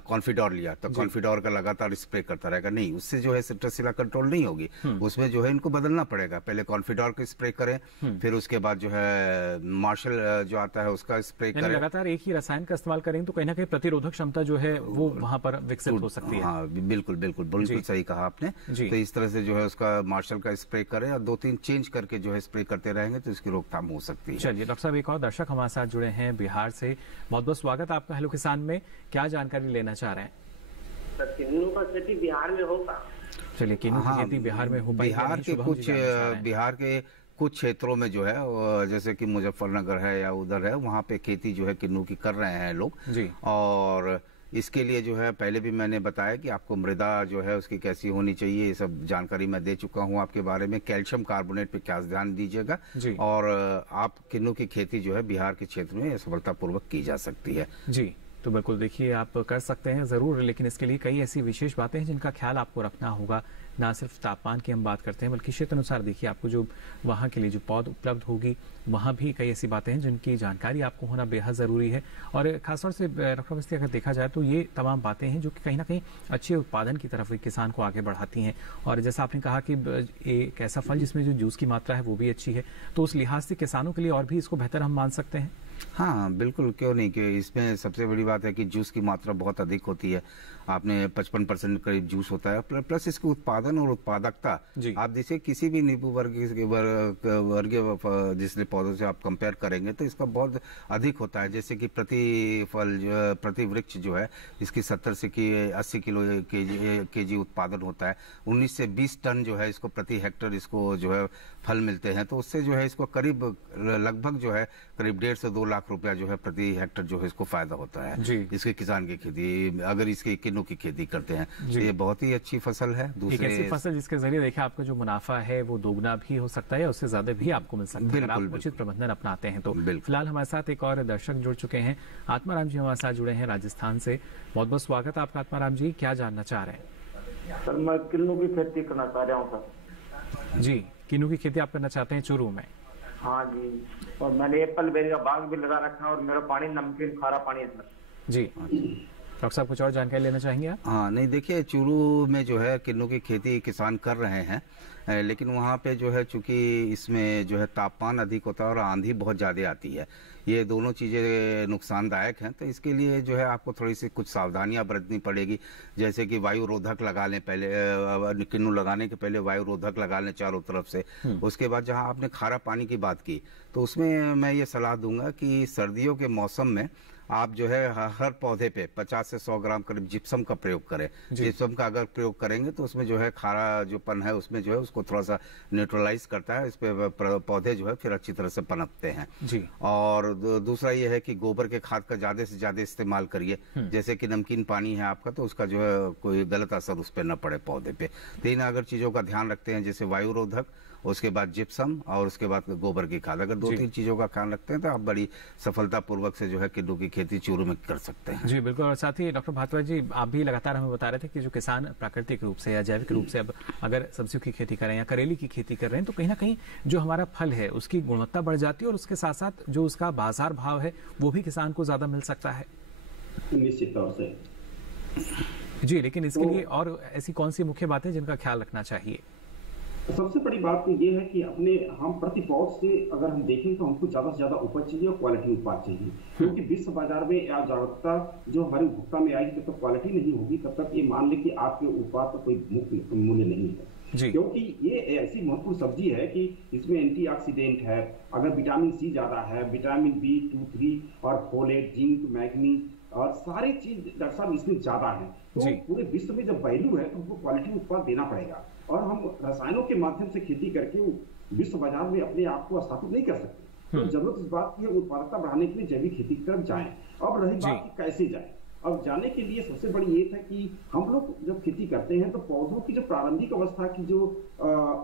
कॉन्फिडोर लिया तो कॉन्फिडोर का लगातार स्प्रे करता रहेगा, नहीं, उससे जो है सिट्रस कंट्रोल नहीं होगी। उसमें जो है इनको बदलना पड़ेगा, पहले कॉन्फिडोर का स्प्रे करें, फिर उसके बाद जो है मार्शल जो आता है उसका स्प्रे करें। लगातार एक ही रसायन का इस्तेमाल करें तो कहीं ना कहीं प्रतिरोधक क्षमता जो है वो वहां पर विकसित हो सकती है। हाँ, बिल्कुल सही कहा आपने। तो इस तरह से जो है उसका मार्शल का स्प्रे करें और 2-3 चेंज करके जो है स्प्रे करते रहेंगे तो इसकी रोकथाम हो सकती है। चलिए डॉक्टर साहब, एक और दर्शक हमारे साथ जुड़े हैं बिहार से, बहुत बहुत स्वागत आपका हेलो किसान में, क्या जानकारी लेना चाह रहे हैं? सर, किन्नू का खेती बिहार में होगा? चलिए, किन्नू की खेती बिहार में हो पाएगी? बिहार के कुछ क्षेत्रों में जो है, जैसे कि मुजफ्फरनगर है या उधर है, वहाँ पे खेती जो है किन्नू की कर रहे हैं लोग जी। और इसके लिए जो है पहले भी मैंने बताया कि आपको मृदा जो है उसकी कैसी होनी चाहिए, ये सब जानकारी मैं दे चुका हूँ आपके बारे में। कैल्शियम कार्बोनेट पे क्या ध्यान दीजिएगा, और आप किन्नू की खेती जो है बिहार के क्षेत्र में सफलतापूर्वक की जा सकती है जी। तो बिल्कुल देखिए, आप कर सकते हैं ज़रूर, लेकिन इसके लिए कई ऐसी विशेष बातें हैं जिनका ख्याल आपको रखना होगा। ना सिर्फ तापमान की हम बात करते हैं, बल्कि क्षेत्र अनुसार देखिए आपको जो वहाँ के लिए जो पौध उपलब्ध होगी, वहाँ भी कई ऐसी बातें हैं जिनकी जानकारी आपको होना बेहद ज़रूरी है। और खासतौर से डॉक्टर अवस्थी, अगर देखा जाए तो ये तमाम बातें हैं जो कि कहीं ना कहीं अच्छे उत्पादन की तरफ किसान को आगे बढ़ाती हैं। और जैसा आपने कहा कि एक ऐसा फल जिसमें जो जूस की मात्रा है वो भी अच्छी है, तो उस लिहाज से किसानों के लिए और भी इसको बेहतर हम मान सकते हैं। हाँ बिल्कुल, क्यों नहीं, कि इसमें सबसे बड़ी बात है कि जूस की मात्रा बहुत अधिक होती है। आपने 55% करीब जूस होता है, प्लस इसके उत्पादन और उत्पादकता आप जैसे किसी भी नींबू वर्गीय जिसने पौधों से आप कंपेयर करेंगे तो इसका बहुत अधिक होता है। जैसे कि प्रति वृक्ष जो है इसकी 70 से 80 किलो केजी उत्पादन होता है। 19 से 20 टन जो है इसको प्रति हेक्टर इसको जो है फल मिलते हैं। तो उससे जो है इसको करीब लगभग जो है करीब 1.5 से 2 लाख रुपया जो है प्रति हेक्टर जो है इसको फायदा होता है इसके किसान की खेती, अगर इसके किन्नू की खेती करते हैं तो ये बहुत ही अच्छी फसल है। एक ऐसी फसल जिसके जरिए देखिए आपका जो मुनाफा है वो दोगुना भी हो सकता है, उससे ज्यादा भी आपको मिल सकता है अगर आप उचित प्रबंधन अपनाते हैं तो। फिलहाल हमारे साथ एक और दर्शक जुड़ चुके हैं, आत्माराम जी हमारे साथ जुड़े हैं राजस्थान से। बहुत बहुत स्वागत आपका आत्माराम जी, क्या जानना चाह रहे हैं? सर, मैं किन्नू की खेती करना चाह रहा हूँ सर। जी, किन्नू की खेती आप करना चाहते हैं चूरू में? हाँ जी, और मैंने एप्पल बेरी का बाग भी लगा रखा है और मेरा पानी नमकीन खारा पानी है सर। जी डॉक्टर साहब, कुछ और जानकारी लेना चाहेंगे आप? हाँ नहीं, देखिए चूरू में जो है किन्नू की खेती किसान कर रहे हैं, लेकिन वहाँ पे जो है चूंकि इसमें जो है तापमान अधिक होता है और आंधी बहुत ज़्यादा आती है, ये दोनों चीज़ें नुकसानदायक हैं। तो इसके लिए जो है आपको थोड़ी सी कुछ सावधानियां बरतनी पड़ेगी, जैसे कि वायु रोधक लगा लें, पहले किन्नू लगाने के पहले वायु रोधक लगा लें चारों तरफ से। उसके बाद जहां आपने खारा पानी की बात की तो उसमें मैं ये सलाह दूंगा कि सर्दियों के मौसम में आप जो है हर पौधे पे 50 से 100 ग्राम करीब जिप्सम का प्रयोग करें। जिप्सम का अगर प्रयोग करेंगे तो उसमें जो है खारा जो पन है उसमें जो है उसको थोड़ा सा न्यूट्रलाइज करता है, इस पे पौधे जो है फिर अच्छी तरह से पनपते हैं जी। और दूसरा ये है कि गोबर के खाद का ज्यादा से ज्यादा इस्तेमाल करिए, जैसे कि नमकीन पानी है आपका तो उसका जो है कोई गलत असर उस पर न पड़े पौधे पे। तो इन अगर चीजों का ध्यान रखते हैं, जैसे वायु रोधक, उसके बाद जिप्सम और उसके बाद गोबर की खाद, अगर 2-3 चीजों का ख्याल रखते हैं तो आप बड़ी सफलतापूर्वक से जो है किन्नू की खेती चूरू में कर सकते हैं। जी बिल्कुल। और साथ ही डॉक्टर भारद्वाज जी, आप भी लगातार हमें बता रहे थे कि जो किसान प्राकृतिक रूप से या जैविक रूप से अब अगर सब्जियों की खेती करें या करेली की खेती कर रहे हैं तो कहीं ना कहीं जो हमारा फल है उसकी गुणवत्ता बढ़ जाती है और उसके साथ साथ जो उसका बाजार भाव है वो भी किसान को ज्यादा मिल सकता है। निश्चित तौर से जी, लेकिन इसके लिए और ऐसी कौन सी मुख्य बातें जिनका ख्याल रखना चाहिए? सबसे बड़ी बात तो ये है कि हम प्रति पौध से अगर हम देखें तो हमको ज्यादा से ज्यादा उपज चाहिए और क्वालिटी उत्पाद चाहिए, क्योंकि विश्व बाजार में या जागरूकता जो हमारे उपभोक्ता में आएगी तब तक क्वालिटी नहीं होगी, तब तक ये मान ले कि आपके उत्पाद का कोई मुख्य मूल्य नहीं है। क्योंकि ये ऐसी महत्वपूर्ण सब्जी है कि इसमें एंटीऑक्सीडेंट है, अगर विटामिन सी ज्यादा है, विटामिन B2, 3 और फोलेट, जिंक, मैग्नीज और सारी चीज डॉक्टर साहब इसमें ज्यादा है। तो पूरे विश्व में जब वैल्यू है तो हमको क्वालिटी उत्पाद देना पड़ेगा, और हम रसायनों के माध्यम से खेती करके विश्व बाजार में अपने आप को स्थापित नहीं कर सकते। तो जरूरत इस बात की है उत्पादकता बढ़ाने के लिए जैविक खेती की तरफ जाएं। अब रही बात कि कैसे जाएं, अब जानने के लिए सबसे बड़ी ये था कि हम लोग जब खेती करते हैं तो पौधों की जो प्रारंभिक अवस्था की जो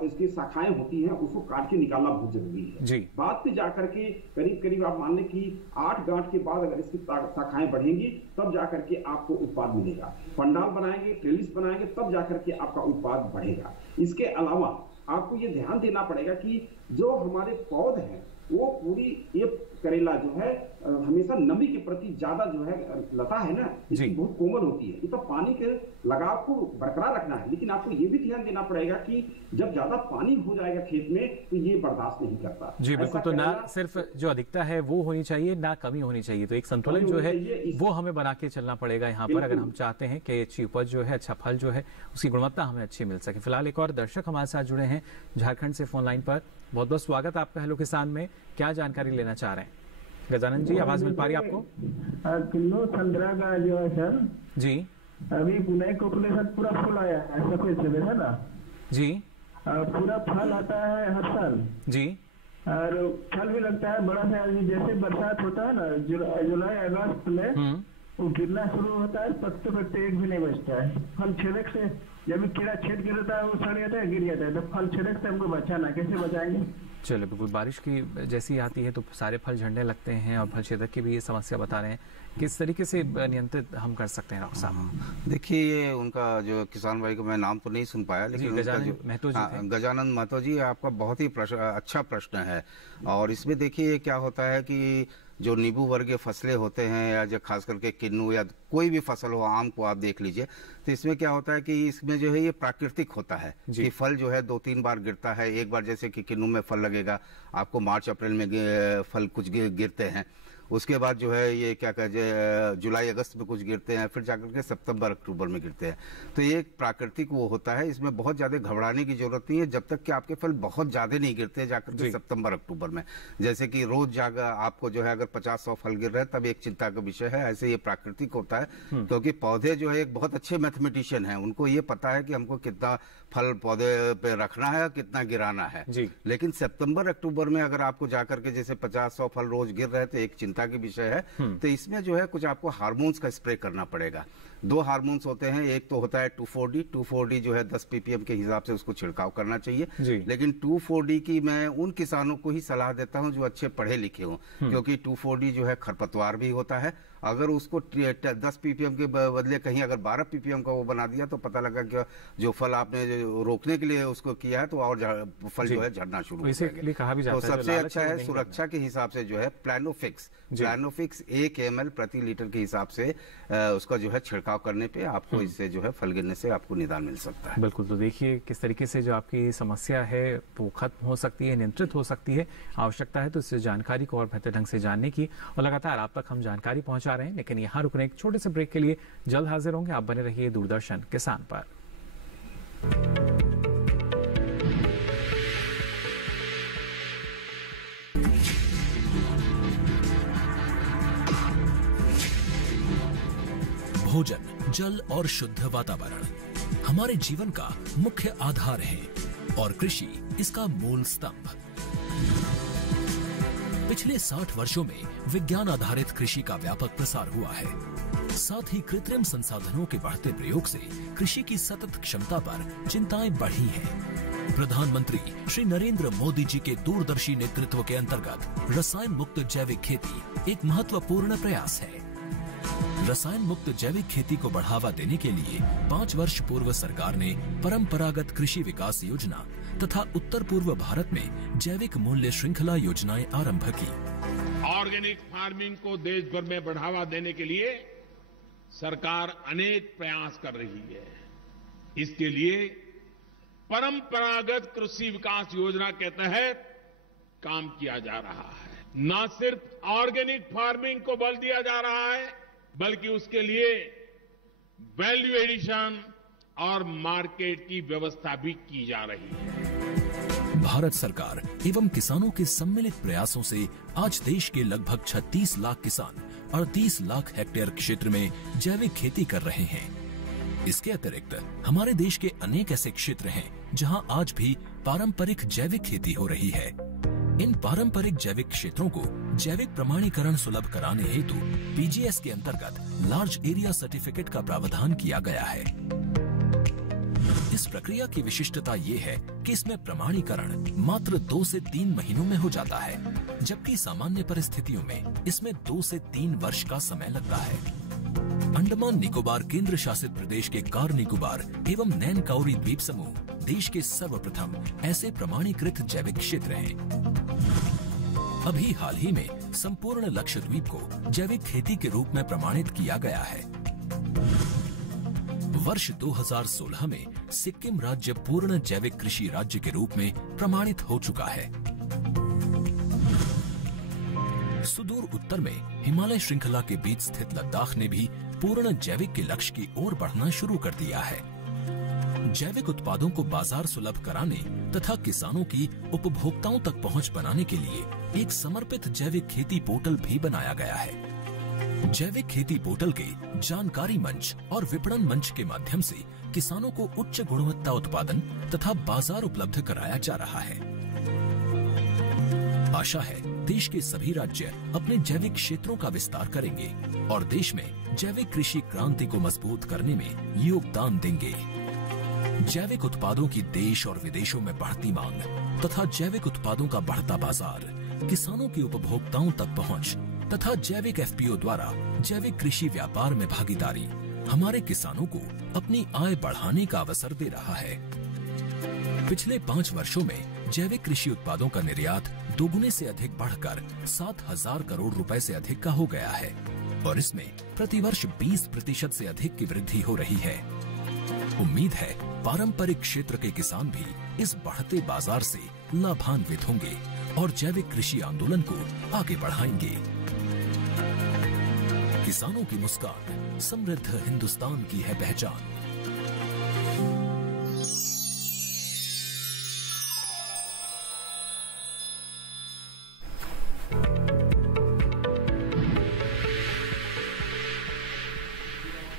इसकी शाखाएं होती हैं उसको काट के निकालना बहुत जरूरी है जी। बाद में जाकर के करीब करीब आप मान लें कि 8 गांठ के बाद अगर इसकी शाखाएं बढ़ेंगी तब जाकर के आपको उत्पाद मिलेगा। पंडाल बनाएंगे, ट्रेलिस बनाएंगे, तब जाकर के आपका उत्पाद बढ़ेगा। इसके अलावा आपको ये ध्यान देना पड़ेगा कि जो हमारे पौध हैं वो पूरी ये करेला जो है हमेशा नमी के प्रति ज्यादा जो है लता है ना इसकी बहुत कोमल होती है, तो पानी के लगाव को बरकरार रखना है। लेकिन आपको ये भी ध्यान देना पड़ेगा कि जब ज्यादा पानी हो जाएगा खेत में तो ये बर्दाश्त नहीं करता जी। बिल्कुल, तो ना सिर्फ जो अधिकता है वो होनी चाहिए, ना कमी होनी चाहिए। तो एक संतुलन जो है वो हमें बना के चलना पड़ेगा यहाँ पर, अगर हम चाहते हैं कि अच्छी उपज जो है, अच्छा फल जो है, उसकी गुणवत्ता हमें अच्छी मिल सके। फिलहाल एक और दर्शक हमारे साथ जुड़े हैं झारखंड से फोन लाइन पर। बहुत बहुत स्वागत आपका हेलो किसान में। क्या जानकारी लेना चाह रहे हैं? गजानन जी, आवाज मिल पा रही है आपको? किलो 15 का जो है सर जी, अभी पुणे पॉपुलेशन पूरा फुल आया है, सफेद से है ना जी, पूरा फल आता है हर साल जी, और फल भी लगता है बड़ा सा। जैसे बरसात होता है ना जुलाई अगस्त में वो गिरना शुरू होता है, पत्ते पत्ते एक भी नहीं बचता है। फल छेदक से जब कीड़ा छेद गिरता है वो सड़ जाता है, गिर जाता है। तो फल छेदक से हमको बचाना, कैसे बचाएंगे? चलो बिल्कुल, बारिश की जैसी आती है तो सारे फल झड़ने लगते हैं और फल छेदक की भी ये समस्या बता रहे हैं। किस तरीके से नियंत्रित हम कर सकते हैं डॉक्टर साहब? देखिए, ये उनका जो किसान भाई को मैं नाम तो नहीं सुन पाया, लेकिन गजानन महतो जी, आपका बहुत ही अच्छा प्रश्न है। और इसमें देखिए क्या होता है कि जो नींबू वर्गीय फसलें होते हैं या जो खास करके किन्नू या कोई भी फसल हो, आम को आप देख लीजिए, तो इसमें क्या होता है कि इसमें जो है ये प्राकृतिक होता है कि फल जो है 2-3 बार गिरता है। एक बार जैसे कि किन्नू में फल लगेगा आपको मार्च अप्रैल में फल कुछ गिरते हैं, उसके बाद जो है ये क्या कहते हैं जुलाई अगस्त में कुछ गिरते हैं, फिर जाकर के सितंबर अक्टूबर में गिरते हैं। तो ये एक प्राकृतिक वो होता है, इसमें बहुत ज्यादा घबराने की जरूरत नहीं है जब तक कि आपके फल बहुत ज्यादा नहीं गिरते जाकर के सितंबर अक्टूबर में। जैसे कि रोज जाकर आपको जो है अगर 50-100 फल गिर रहे हैं तब एक चिंता का विषय है। ऐसे ये प्राकृतिक होता है क्योंकि पौधे जो है एक बहुत अच्छे मैथमेटिशियन है, उनको ये पता है कि हमको कितना फल पौधे पे रखना है, कितना गिराना है। लेकिन सितंबर अक्टूबर में अगर आपको जाकर के जैसे 50-100 फल रोज गिर रहे तो एक चिंता की विषय है। तो इसमें जो है कुछ आपको हार्मोन्स का स्प्रे करना पड़ेगा। 2 हार्मोन्स होते हैं, एक तो होता है 2,4-D जो है 10 ppm के हिसाब से उसको छिड़काव करना चाहिए। लेकिन 2,4-D की मैं उन किसानों को ही सलाह देता हूं जो अच्छे पढ़े लिखे हों, क्योंकि 2,4-D जो है खरपतवार भी होता है। अगर उसको 10 ppm के बदले कहीं अगर 12 ppm का वो बना दिया तो पता लगा कि जो फल आपने रोकने के लिए उसको किया है तो और फल जो है झड़ना शुरू हो जाएगा। तो सबसे अच्छा है सुरक्षा के हिसाब से जो है प्लानोफिक्स 1 ml प्रति लीटर के हिसाब से उसका जो है छिड़काव करने पे आपको इससे जो है फल गिरने से आपको निदान मिल सकता है। बिल्कुल, तो देखिए किस तरीके से जो आपकी समस्या है वो खत्म हो सकती है, नियंत्रित हो सकती है। आवश्यकता है तो इस जानकारी को और बेहतर ढंग से जानने की, और लगातार आप तक हम जानकारी पहुंचा रहे हैं। लेकिन यहाँ रुकने एक छोटे से ब्रेक के लिए जल्द हाजिर होंगे। आप बने रहिए दूरदर्शन किसान पर। भोजन, जल और शुद्ध वातावरण हमारे जीवन का मुख्य आधार है और कृषि इसका मूल स्तंभ। पिछले 60 वर्षों में विज्ञान आधारित कृषि का व्यापक प्रसार हुआ है। साथ ही कृत्रिम संसाधनों के बढ़ते प्रयोग से कृषि की सतत क्षमता पर चिंताएं बढ़ी हैं। प्रधानमंत्री श्री नरेंद्र मोदी जी के दूरदर्शी नेतृत्व के अंतर्गत रसायन मुक्त जैविक खेती एक महत्वपूर्ण प्रयास है। रसायन मुक्त जैविक खेती को बढ़ावा देने के लिए 5 वर्ष पूर्व सरकार ने परंपरागत कृषि विकास योजना तथा उत्तर पूर्व भारत में जैविक मूल्य श्रृंखला योजनाएं आरंभ की। ऑर्गेनिक फार्मिंग को देश भर में बढ़ावा देने के लिए सरकार अनेक प्रयास कर रही है। इसके लिए परंपरागत कृषि विकास योजना के तहत काम किया जा रहा है। न सिर्फ ऑर्गेनिक फार्मिंग को बल दिया जा रहा है, बल्कि उसके लिए वैल्यू एडिशन और मार्केट की व्यवस्था भी की जा रही है। भारत सरकार एवं किसानों के सम्मिलित प्रयासों से आज देश के लगभग 36 लाख किसान 38 लाख हेक्टेयर क्षेत्र में जैविक खेती कर रहे हैं। इसके अतिरिक्त हमारे देश के अनेक ऐसे क्षेत्र हैं जहां आज भी पारंपरिक जैविक खेती हो रही है। इन पारंपरिक जैविक क्षेत्रों को जैविक प्रमाणीकरण सुलभ कराने हेतु पीजीएस के अंतर्गत लार्ज एरिया सर्टिफिकेट का प्रावधान किया गया है। इस प्रक्रिया की विशिष्टता ये है कि इसमें प्रमाणीकरण मात्र 2 से 3 महीनों में हो जाता है, जबकि सामान्य परिस्थितियों में इसमें 2 से 3 वर्ष का समय लगता है। अंडमान निकोबार केंद्र शासित प्रदेश के कार निकोबार एवं नैन काउरी द्वीप समूह देश के सर्वप्रथम ऐसे प्रमाणीकृत जैविक क्षेत्र हैं। अभी हाल ही में संपूर्ण लक्षद्वीप को जैविक खेती के रूप में प्रमाणित किया गया है। वर्ष 2016 में सिक्किम राज्य पूर्ण जैविक कृषि राज्य के रूप में प्रमाणित हो चुका है। सुदूर उत्तर में हिमालय श्रृंखला के बीच स्थित लद्दाख ने भी पूर्ण जैविक के लक्ष्य की ओर बढ़ना शुरू कर दिया है। जैविक उत्पादों को बाजार सुलभ कराने तथा किसानों की उपभोक्ताओं तक पहुंच बनाने के लिए एक समर्पित जैविक खेती पोर्टल भी बनाया गया है। जैविक खेती पोर्टल के जानकारी मंच और विपणन मंच के माध्यम से किसानों को उच्च गुणवत्ता उत्पादन तथा बाजार उपलब्ध कराया जा रहा है। आशा है देश के सभी राज्य अपने जैविक क्षेत्रों का विस्तार करेंगे और देश में जैविक कृषि क्रांति को मजबूत करने में योगदान देंगे। जैविक उत्पादों की देश और विदेशों में बढ़ती मांग तथा जैविक उत्पादों का बढ़ता बाजार, किसानों की उपभोक्ताओं तक पहुंच तथा जैविक एफपीओ द्वारा जैविक कृषि व्यापार में भागीदारी हमारे किसानों को अपनी आय बढ़ाने का अवसर दे रहा है। पिछले 5 वर्षों में जैविक कृषि उत्पादों का निर्यात दोगुने से अधिक बढ़कर 7,000 करोड़ रुपए से अधिक का हो गया है और इसमें प्रतिवर्ष 20% से अधिक की वृद्धि हो रही है। उम्मीद है पारंपरिक क्षेत्र के किसान भी इस बढ़ते बाजार से लाभान्वित होंगे और जैविक कृषि आंदोलन को आगे बढ़ाएंगे। किसानों की मुस्कान समृद्ध हिंदुस्तान की है पहचान।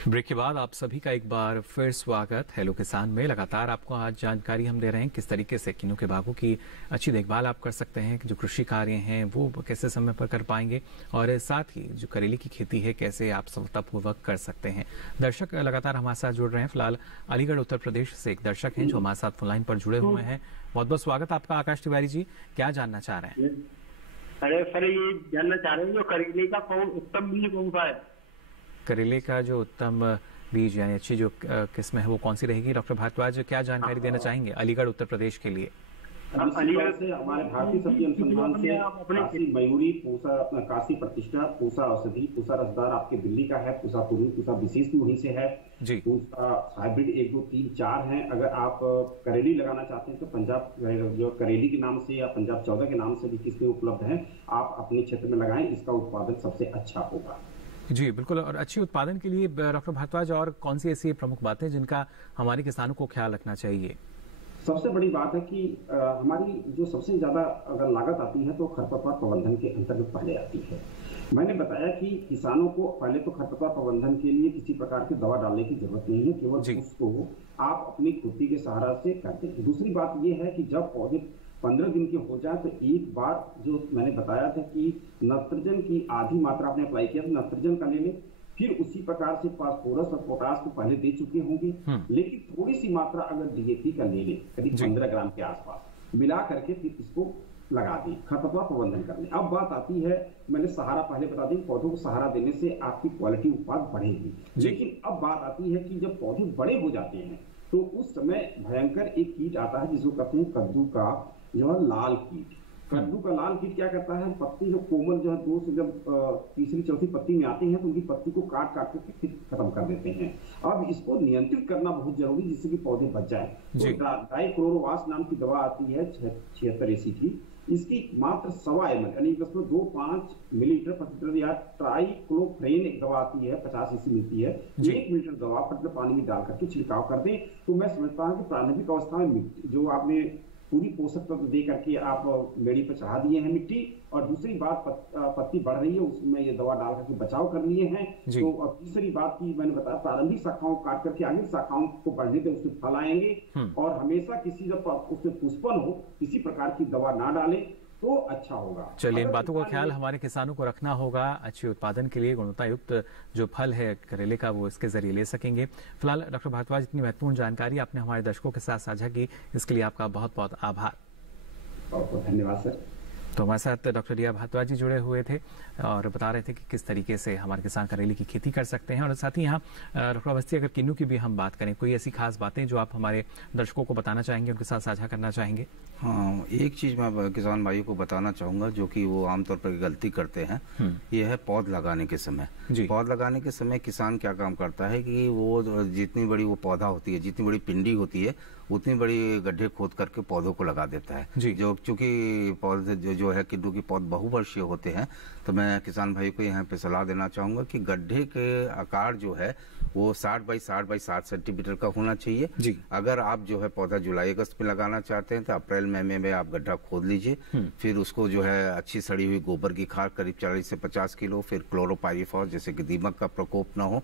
ब्रेक के बाद आप सभी का एक बार फिर स्वागत। हेलो किसान में लगातार आपको आज जानकारी हम दे रहे हैं किस तरीके से किन्नू के बागों की अच्छी देखभाल आप कर सकते हैं, जो कृषि कार्य हैं वो कैसे समय पर कर पाएंगे और साथ ही जो करेले की खेती है कैसे आप सफलतापूर्वक कर सकते हैं। दर्शक लगातार हमारे साथ जुड़ रहे हैं। फिलहाल अलीगढ़ उत्तर प्रदेश से एक दर्शक हैं जो हमारे साथ फोन लाइन पर जुड़े हुए हैं। बहुत बहुत स्वागत आपका आकाश तिवारी जी, क्या जानना चाह रहे हैं? अरे सर ये जानना चाह रहे हैं जो करेले का उत्तम बीज कौन सा है? करेले का जो उत्तम बीज यानी अच्छी जो किस्म है वो कौन सी रहेगी? डॉक्टर भारद्वाज क्या जानकारी देना चाहेंगे अलीगढ़ उत्तर प्रदेश के लिए? अलीगढ़ से हमारे भारतीय सब्जी अनुसंधान से काशी मयूरी, पूसा काशी प्रतिष्ठा, पूसा औषधि, पूसा रसदार आपके दिल्ली का है, पूसा पूर्वी, पूसा विशिष्ट वहीं से है, पूसा हाइब्रिड 1, 2, 3, 4 हैं। अगर आप करेली लगाना चाहते हैं तो पंजाब जो करेली के नाम से या पंजाब 14 के नाम से भी किस्में उपलब्ध हैं, आप अपने क्षेत्र में लगाएं, इसका उत्पादन सबसे अच्छा होगा। जी बिल्कुल। और अच्छी उत्पादन के लिए डॉक्टर भारद्वाज और कौन सी ऐसी प्रमुख बातें जिनका हमारे किसानों को ख्याल रखना चाहिए? सबसे बड़ी बात है कि हमारी जो सबसे ज्यादा अगर लागत आती है तो खरपतवार प्रबंधन के अंतर्गत पहले आती है। मैंने बताया कि किसानों को पहले तो खरपतवार प्रबंधन के लिए किसी प्रकार की दवा डालने की जरूरत नहीं है, केवल उसको आप अपनी खुरपी के सहारा से करते हैं। दूसरी बात यह है कि जब पौधे 15 दिन के हो जाए तो एक बार जो मैंने बताया था कि नाइट्रोजन की आधी मात्रा आपने अप्लाई किया तो नाइट्रोजन का ले लें, फिर उसी प्रकार से फास्फोरस और पोटास को पहले दे चुके होंगे, लेकिन थोड़ी सी मात्रा अगर डीएपी का ले लें करीब 15 ग्राम के आसपास मिला करके फिर इसको लगा दें, खरपतवार प्रबंधन कर लें। अब बात आती है, मैंने सहारा पहले बता दी, पौधों को सहारा देने से आपकी क्वालिटी उत्पाद बढ़ेगी, लेकिन अब बात आती है कि जब पौधे बड़े हो जाते हैं तो उस समय भयंकर एक कीट आता है जिसको कहते हैं कद्दू का जो है लाल कीट। कद्दू का लाल कीट क्या करता है, पत्ती जो कोमल जो है 2 से जब तीसरी चौथी पत्ती में आते हैं तो उनकी पत्ती को काट काट के फिर खत्म कर देते हैं। अब इसको नियंत्रित करना बहुत जरूरी जिससे कि पौधे बच जाए। तो डाइक्लोरोवास नाम की दवा आती है 7680 की, इसकी मात्र 1.25 ml यानी 2.5 मिलीलीटर प्रति लीटर या ट्राइक्लोफ्रेन एक दवा आती है 50 cc मिलती है, 1 लीटर दवा प्रति पानी में डाल करके छिड़काव कर दें। तो मैं समझता हूँ कि प्रारंभिक अवस्था में जो आपने पूरी पोषक तत्व दे करके आप मेड़ी पर चढ़ा दिए हैं मिट्टी, और दूसरी बात पत्ती बढ़ रही है उसमें ये दवा डाल करके बचाव कर लिए हैं। तो अब तीसरी बात की मैंने बताया प्रारंभिक शाखाओं काट करके आगे शाखाओं को बढ़ने से उससे फल आएंगे, और हमेशा किसी जब उससे पुष्पन हो किसी प्रकार की दवा ना डालें। तो अच्छा होगा। चलिए, इन बातों का ख्याल हमारे किसानों को रखना होगा। अच्छे उत्पादन के लिए गुणवत्ता युक्त जो फल है करेले का वो इसके जरिए ले सकेंगे। फिलहाल डॉक्टर भारद्वाज, इतनी महत्वपूर्ण जानकारी आपने हमारे दर्शकों के साथ साझा की, इसके लिए आपका बहुत बहुत आभार। बहुत बहुत धन्यवाद सर। तो हमारे साथ डॉक्टर रिया भारद्वाज जी जुड़े हुए थे और बता रहे थे कि किस तरीके से हमारे किसान करेले की खेती कर सकते हैं। और साथ ही यहाँ डॉक्टर अवस्थी, अगर किन्नू की भी हम बात करें, कोई ऐसी खास बातें जो आप हमारे दर्शकों को बताना चाहेंगे, उनके साथ साझा करना चाहेंगे? हाँ, एक चीज मैं किसान भाइयों को बताना चाहूंगा जो कि वो आमतौर पर गलती करते हैं, ये है पौध लगाने के समय। पौध लगाने के समय किसान क्या काम करता है कि वो जितनी बड़ी वो पौधा होती है, जितनी बड़ी पिंडी होती है, उतनी बड़ी गड्ढे खोद करके पौधों को लगा देता है। जो चूंकि पौधे जो है किन्नू की पौध बहुवर्षीय होते हैं, तो मैं किसान भाई को यहाँ पे सलाह देना चाहूंगा कि गड्ढे के आकार जो है वो 60 बाई 60 बाई 60 सेंटीमीटर का होना चाहिए। अगर आप जो है पौधा जुलाई अगस्त में लगाना चाहते हैं तो अप्रैल मई में आप गड्ढा खोद लीजिए। फिर उसको जो है अच्छी सड़ी हुई गोबर की खाद करीब 40 से 50 किलो, फिर क्लोरोपाइरीफॉस जिससे कि दीमक का प्रकोप ना हो,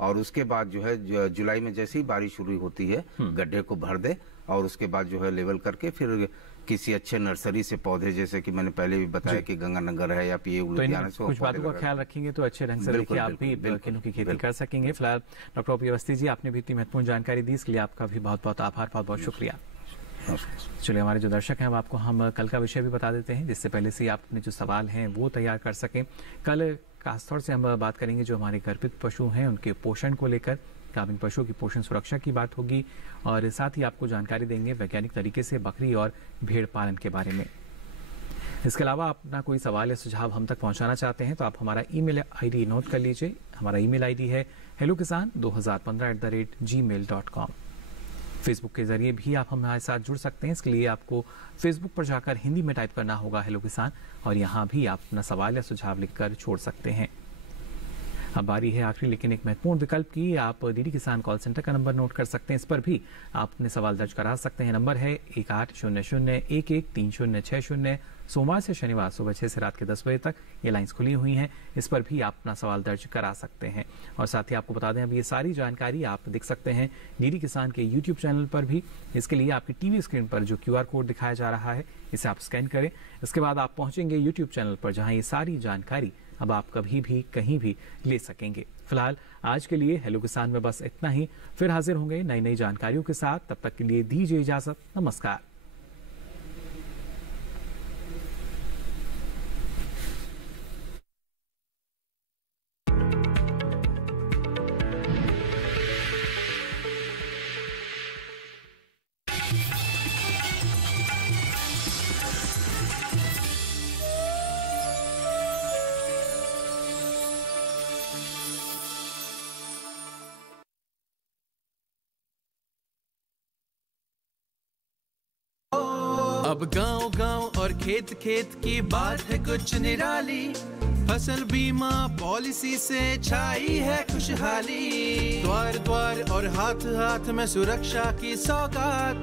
और उसके बाद जो है जुलाई में जैसे ही बारिश शुरू होती है गड्ढे को भर दे, और उसके बाद जो है लेवल करके फिर किसी अच्छे नर्सरी से पौधे, जैसे कि मैंने पहले भी बताया कि गंगानगर है या पीए लुधियाना से, कुछ बातों का ख्याल रखेंगे तो अच्छे ढंग से देखिए आप भी किन्नू की खेती कर सकेंगे। फिलहाल डॉक्टर ओपी अवस्थी जी, आपने भी इतनी महत्वपूर्ण जानकारी दी, इसके लिए आपका भी बहुत बहुत आभार, बहुत बहुत शुक्रिया। चलिए, हमारे जो दर्शक हैं आपको हम कल का विषय भी बता देते हैं, जिससे पहले से आप अपने जो सवाल हैं वो तैयार कर सकें। कल खासतौर से हम बात करेंगे जो हमारे गर्भित पशु हैं उनके पोषण को लेकर, गाभिन पशुओं की पोषण सुरक्षा की बात होगी, और साथ ही आपको जानकारी देंगे वैज्ञानिक तरीके से बकरी और भेड़ पालन के बारे में। इसके अलावा आप अपना कोई सवाल या सुझाव हम तक पहुंचाना चाहते हैं तो आप हमारा ईमेल आईडी नोट कर लीजिए। हमारा ईमेल आईडी है hellokisan2015@gmail.com। फेसबुक के जरिए भी आप हमारे साथ जुड़ सकते हैं। इसके लिए आपको फेसबुक पर जाकर हिंदी में टाइप करना होगा हेलो किसान, और यहाँ भी आप अपना सवाल या सुझाव लिखकर छोड़ सकते हैं। अब बारी है आखिरी लेकिन एक महत्वपूर्ण विकल्प की। आप डीडी किसान कॉल सेंटर का नंबर नोट कर सकते हैं, इस पर भी आप अपने सवाल दर्ज करा सकते हैं। नंबर है 1800113060। सोमवार से शनिवार सुबह 6 से रात के 10 बजे तक ये लाइंस खुली हुई हैं, इस पर भी आप अपना सवाल दर्ज करा सकते हैं। और साथ ही आपको बता दें, अब ये सारी जानकारी आप देख सकते हैं डीडी किसान के यूट्यूब चैनल पर भी। इसके लिए आपकी टीवी स्क्रीन पर जो QR कोड दिखाया जा रहा है, इसे आप स्कैन करें। इसके बाद आप पहुंचेंगे यूट्यूब चैनल पर, जहां ये सारी जानकारी अब आप कभी भी कहीं भी ले सकेंगे। फिलहाल आज के लिए हेलो किसान में बस इतना ही। फिर हाजिर होंगे नई नई जानकारियों के साथ, तब तक के लिए दीजिए इजाजत। नमस्कार। अब गांव-गांव और खेत-खेत की बात है कुछ निराली। फसल बीमा पॉलिसी से छाई है खुशहाली। द्वार-द्वार और हाथ-हाथ में सुरक्षा की सौगात।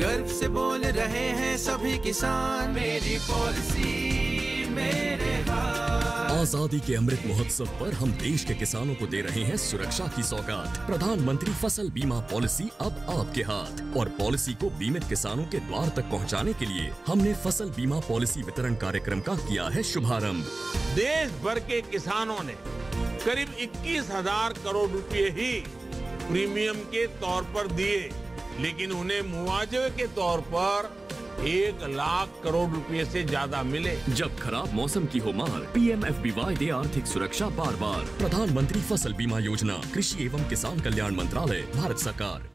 गर्व से बोल रहे हैं सभी किसान, मेरी पॉलिसी मेरे हाथ। आजादी के अमृत महोत्सव पर हम देश के किसानों को दे रहे हैं सुरक्षा की सौगात। प्रधानमंत्री फसल बीमा पॉलिसी अब आपके हाथ, और पॉलिसी को बीमित किसानों के द्वार तक पहुंचाने के लिए हमने फसल बीमा पॉलिसी वितरण कार्यक्रम का किया है शुभारंभ। देश भर के किसानों ने करीब 21,000 करोड़ रुपए ही प्रीमियम के तौर पर दिए, लेकिन उन्हें मुआवजे के तौर पर 1 लाख करोड़ रुपए से ज्यादा मिले। जब खराब मौसम की हो मार, PMFBY दे आर्थिक सुरक्षा बार बार। प्रधानमंत्री फसल बीमा योजना, कृषि एवं किसान कल्याण मंत्रालय, भारत सरकार।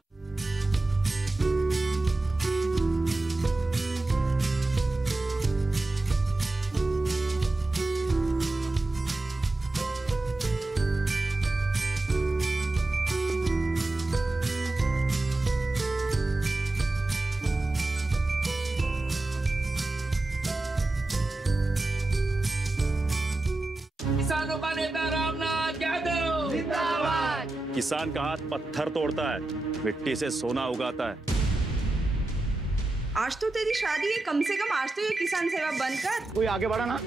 किसानों का नेता रामनाथ यादव जिंदाबाद। किसान का हाथ पत्थर तोड़ता है, मिट्टी से सोना उगाता है। आज तो तेरी शादी है, कम से कम आज तो ये किसान सेवा बंद कर। कोई आगे बढ़ा ना,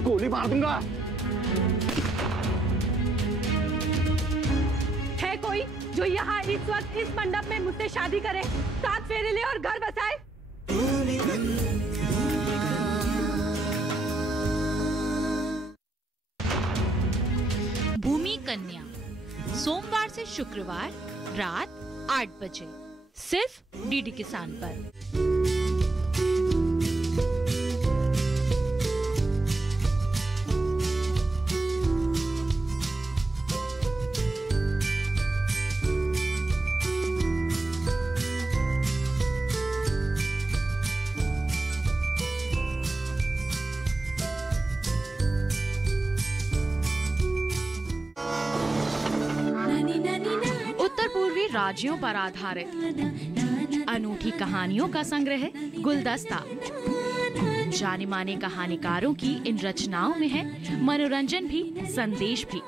गोली मार दूंगा। है कोई जो यहाँ इस वक्त इस मंडप में मुझसे शादी करे, 7 फेरे ले और घर बसाए? भूमि कन्या, सोमवार से शुक्रवार रात 8 बजे सिर्फ डीडी किसान पर। राज्यों पर आधारित अनूठी कहानियों का संग्रह गुलदस्ता। जाने माने कहानीकारों की इन रचनाओं में है मनोरंजन भी, संदेश भी।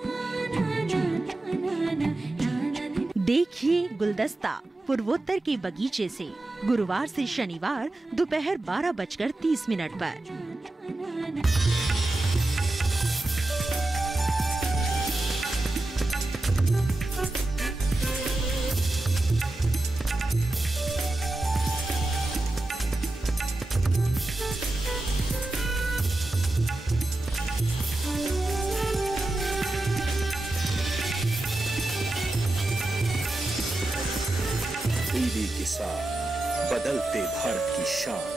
देखिए गुलदस्ता पूर्वोत्तर के बगीचे से गुरुवार से शनिवार दोपहर 12:30 पर। डीडी किसान, बदलते भारत की शान।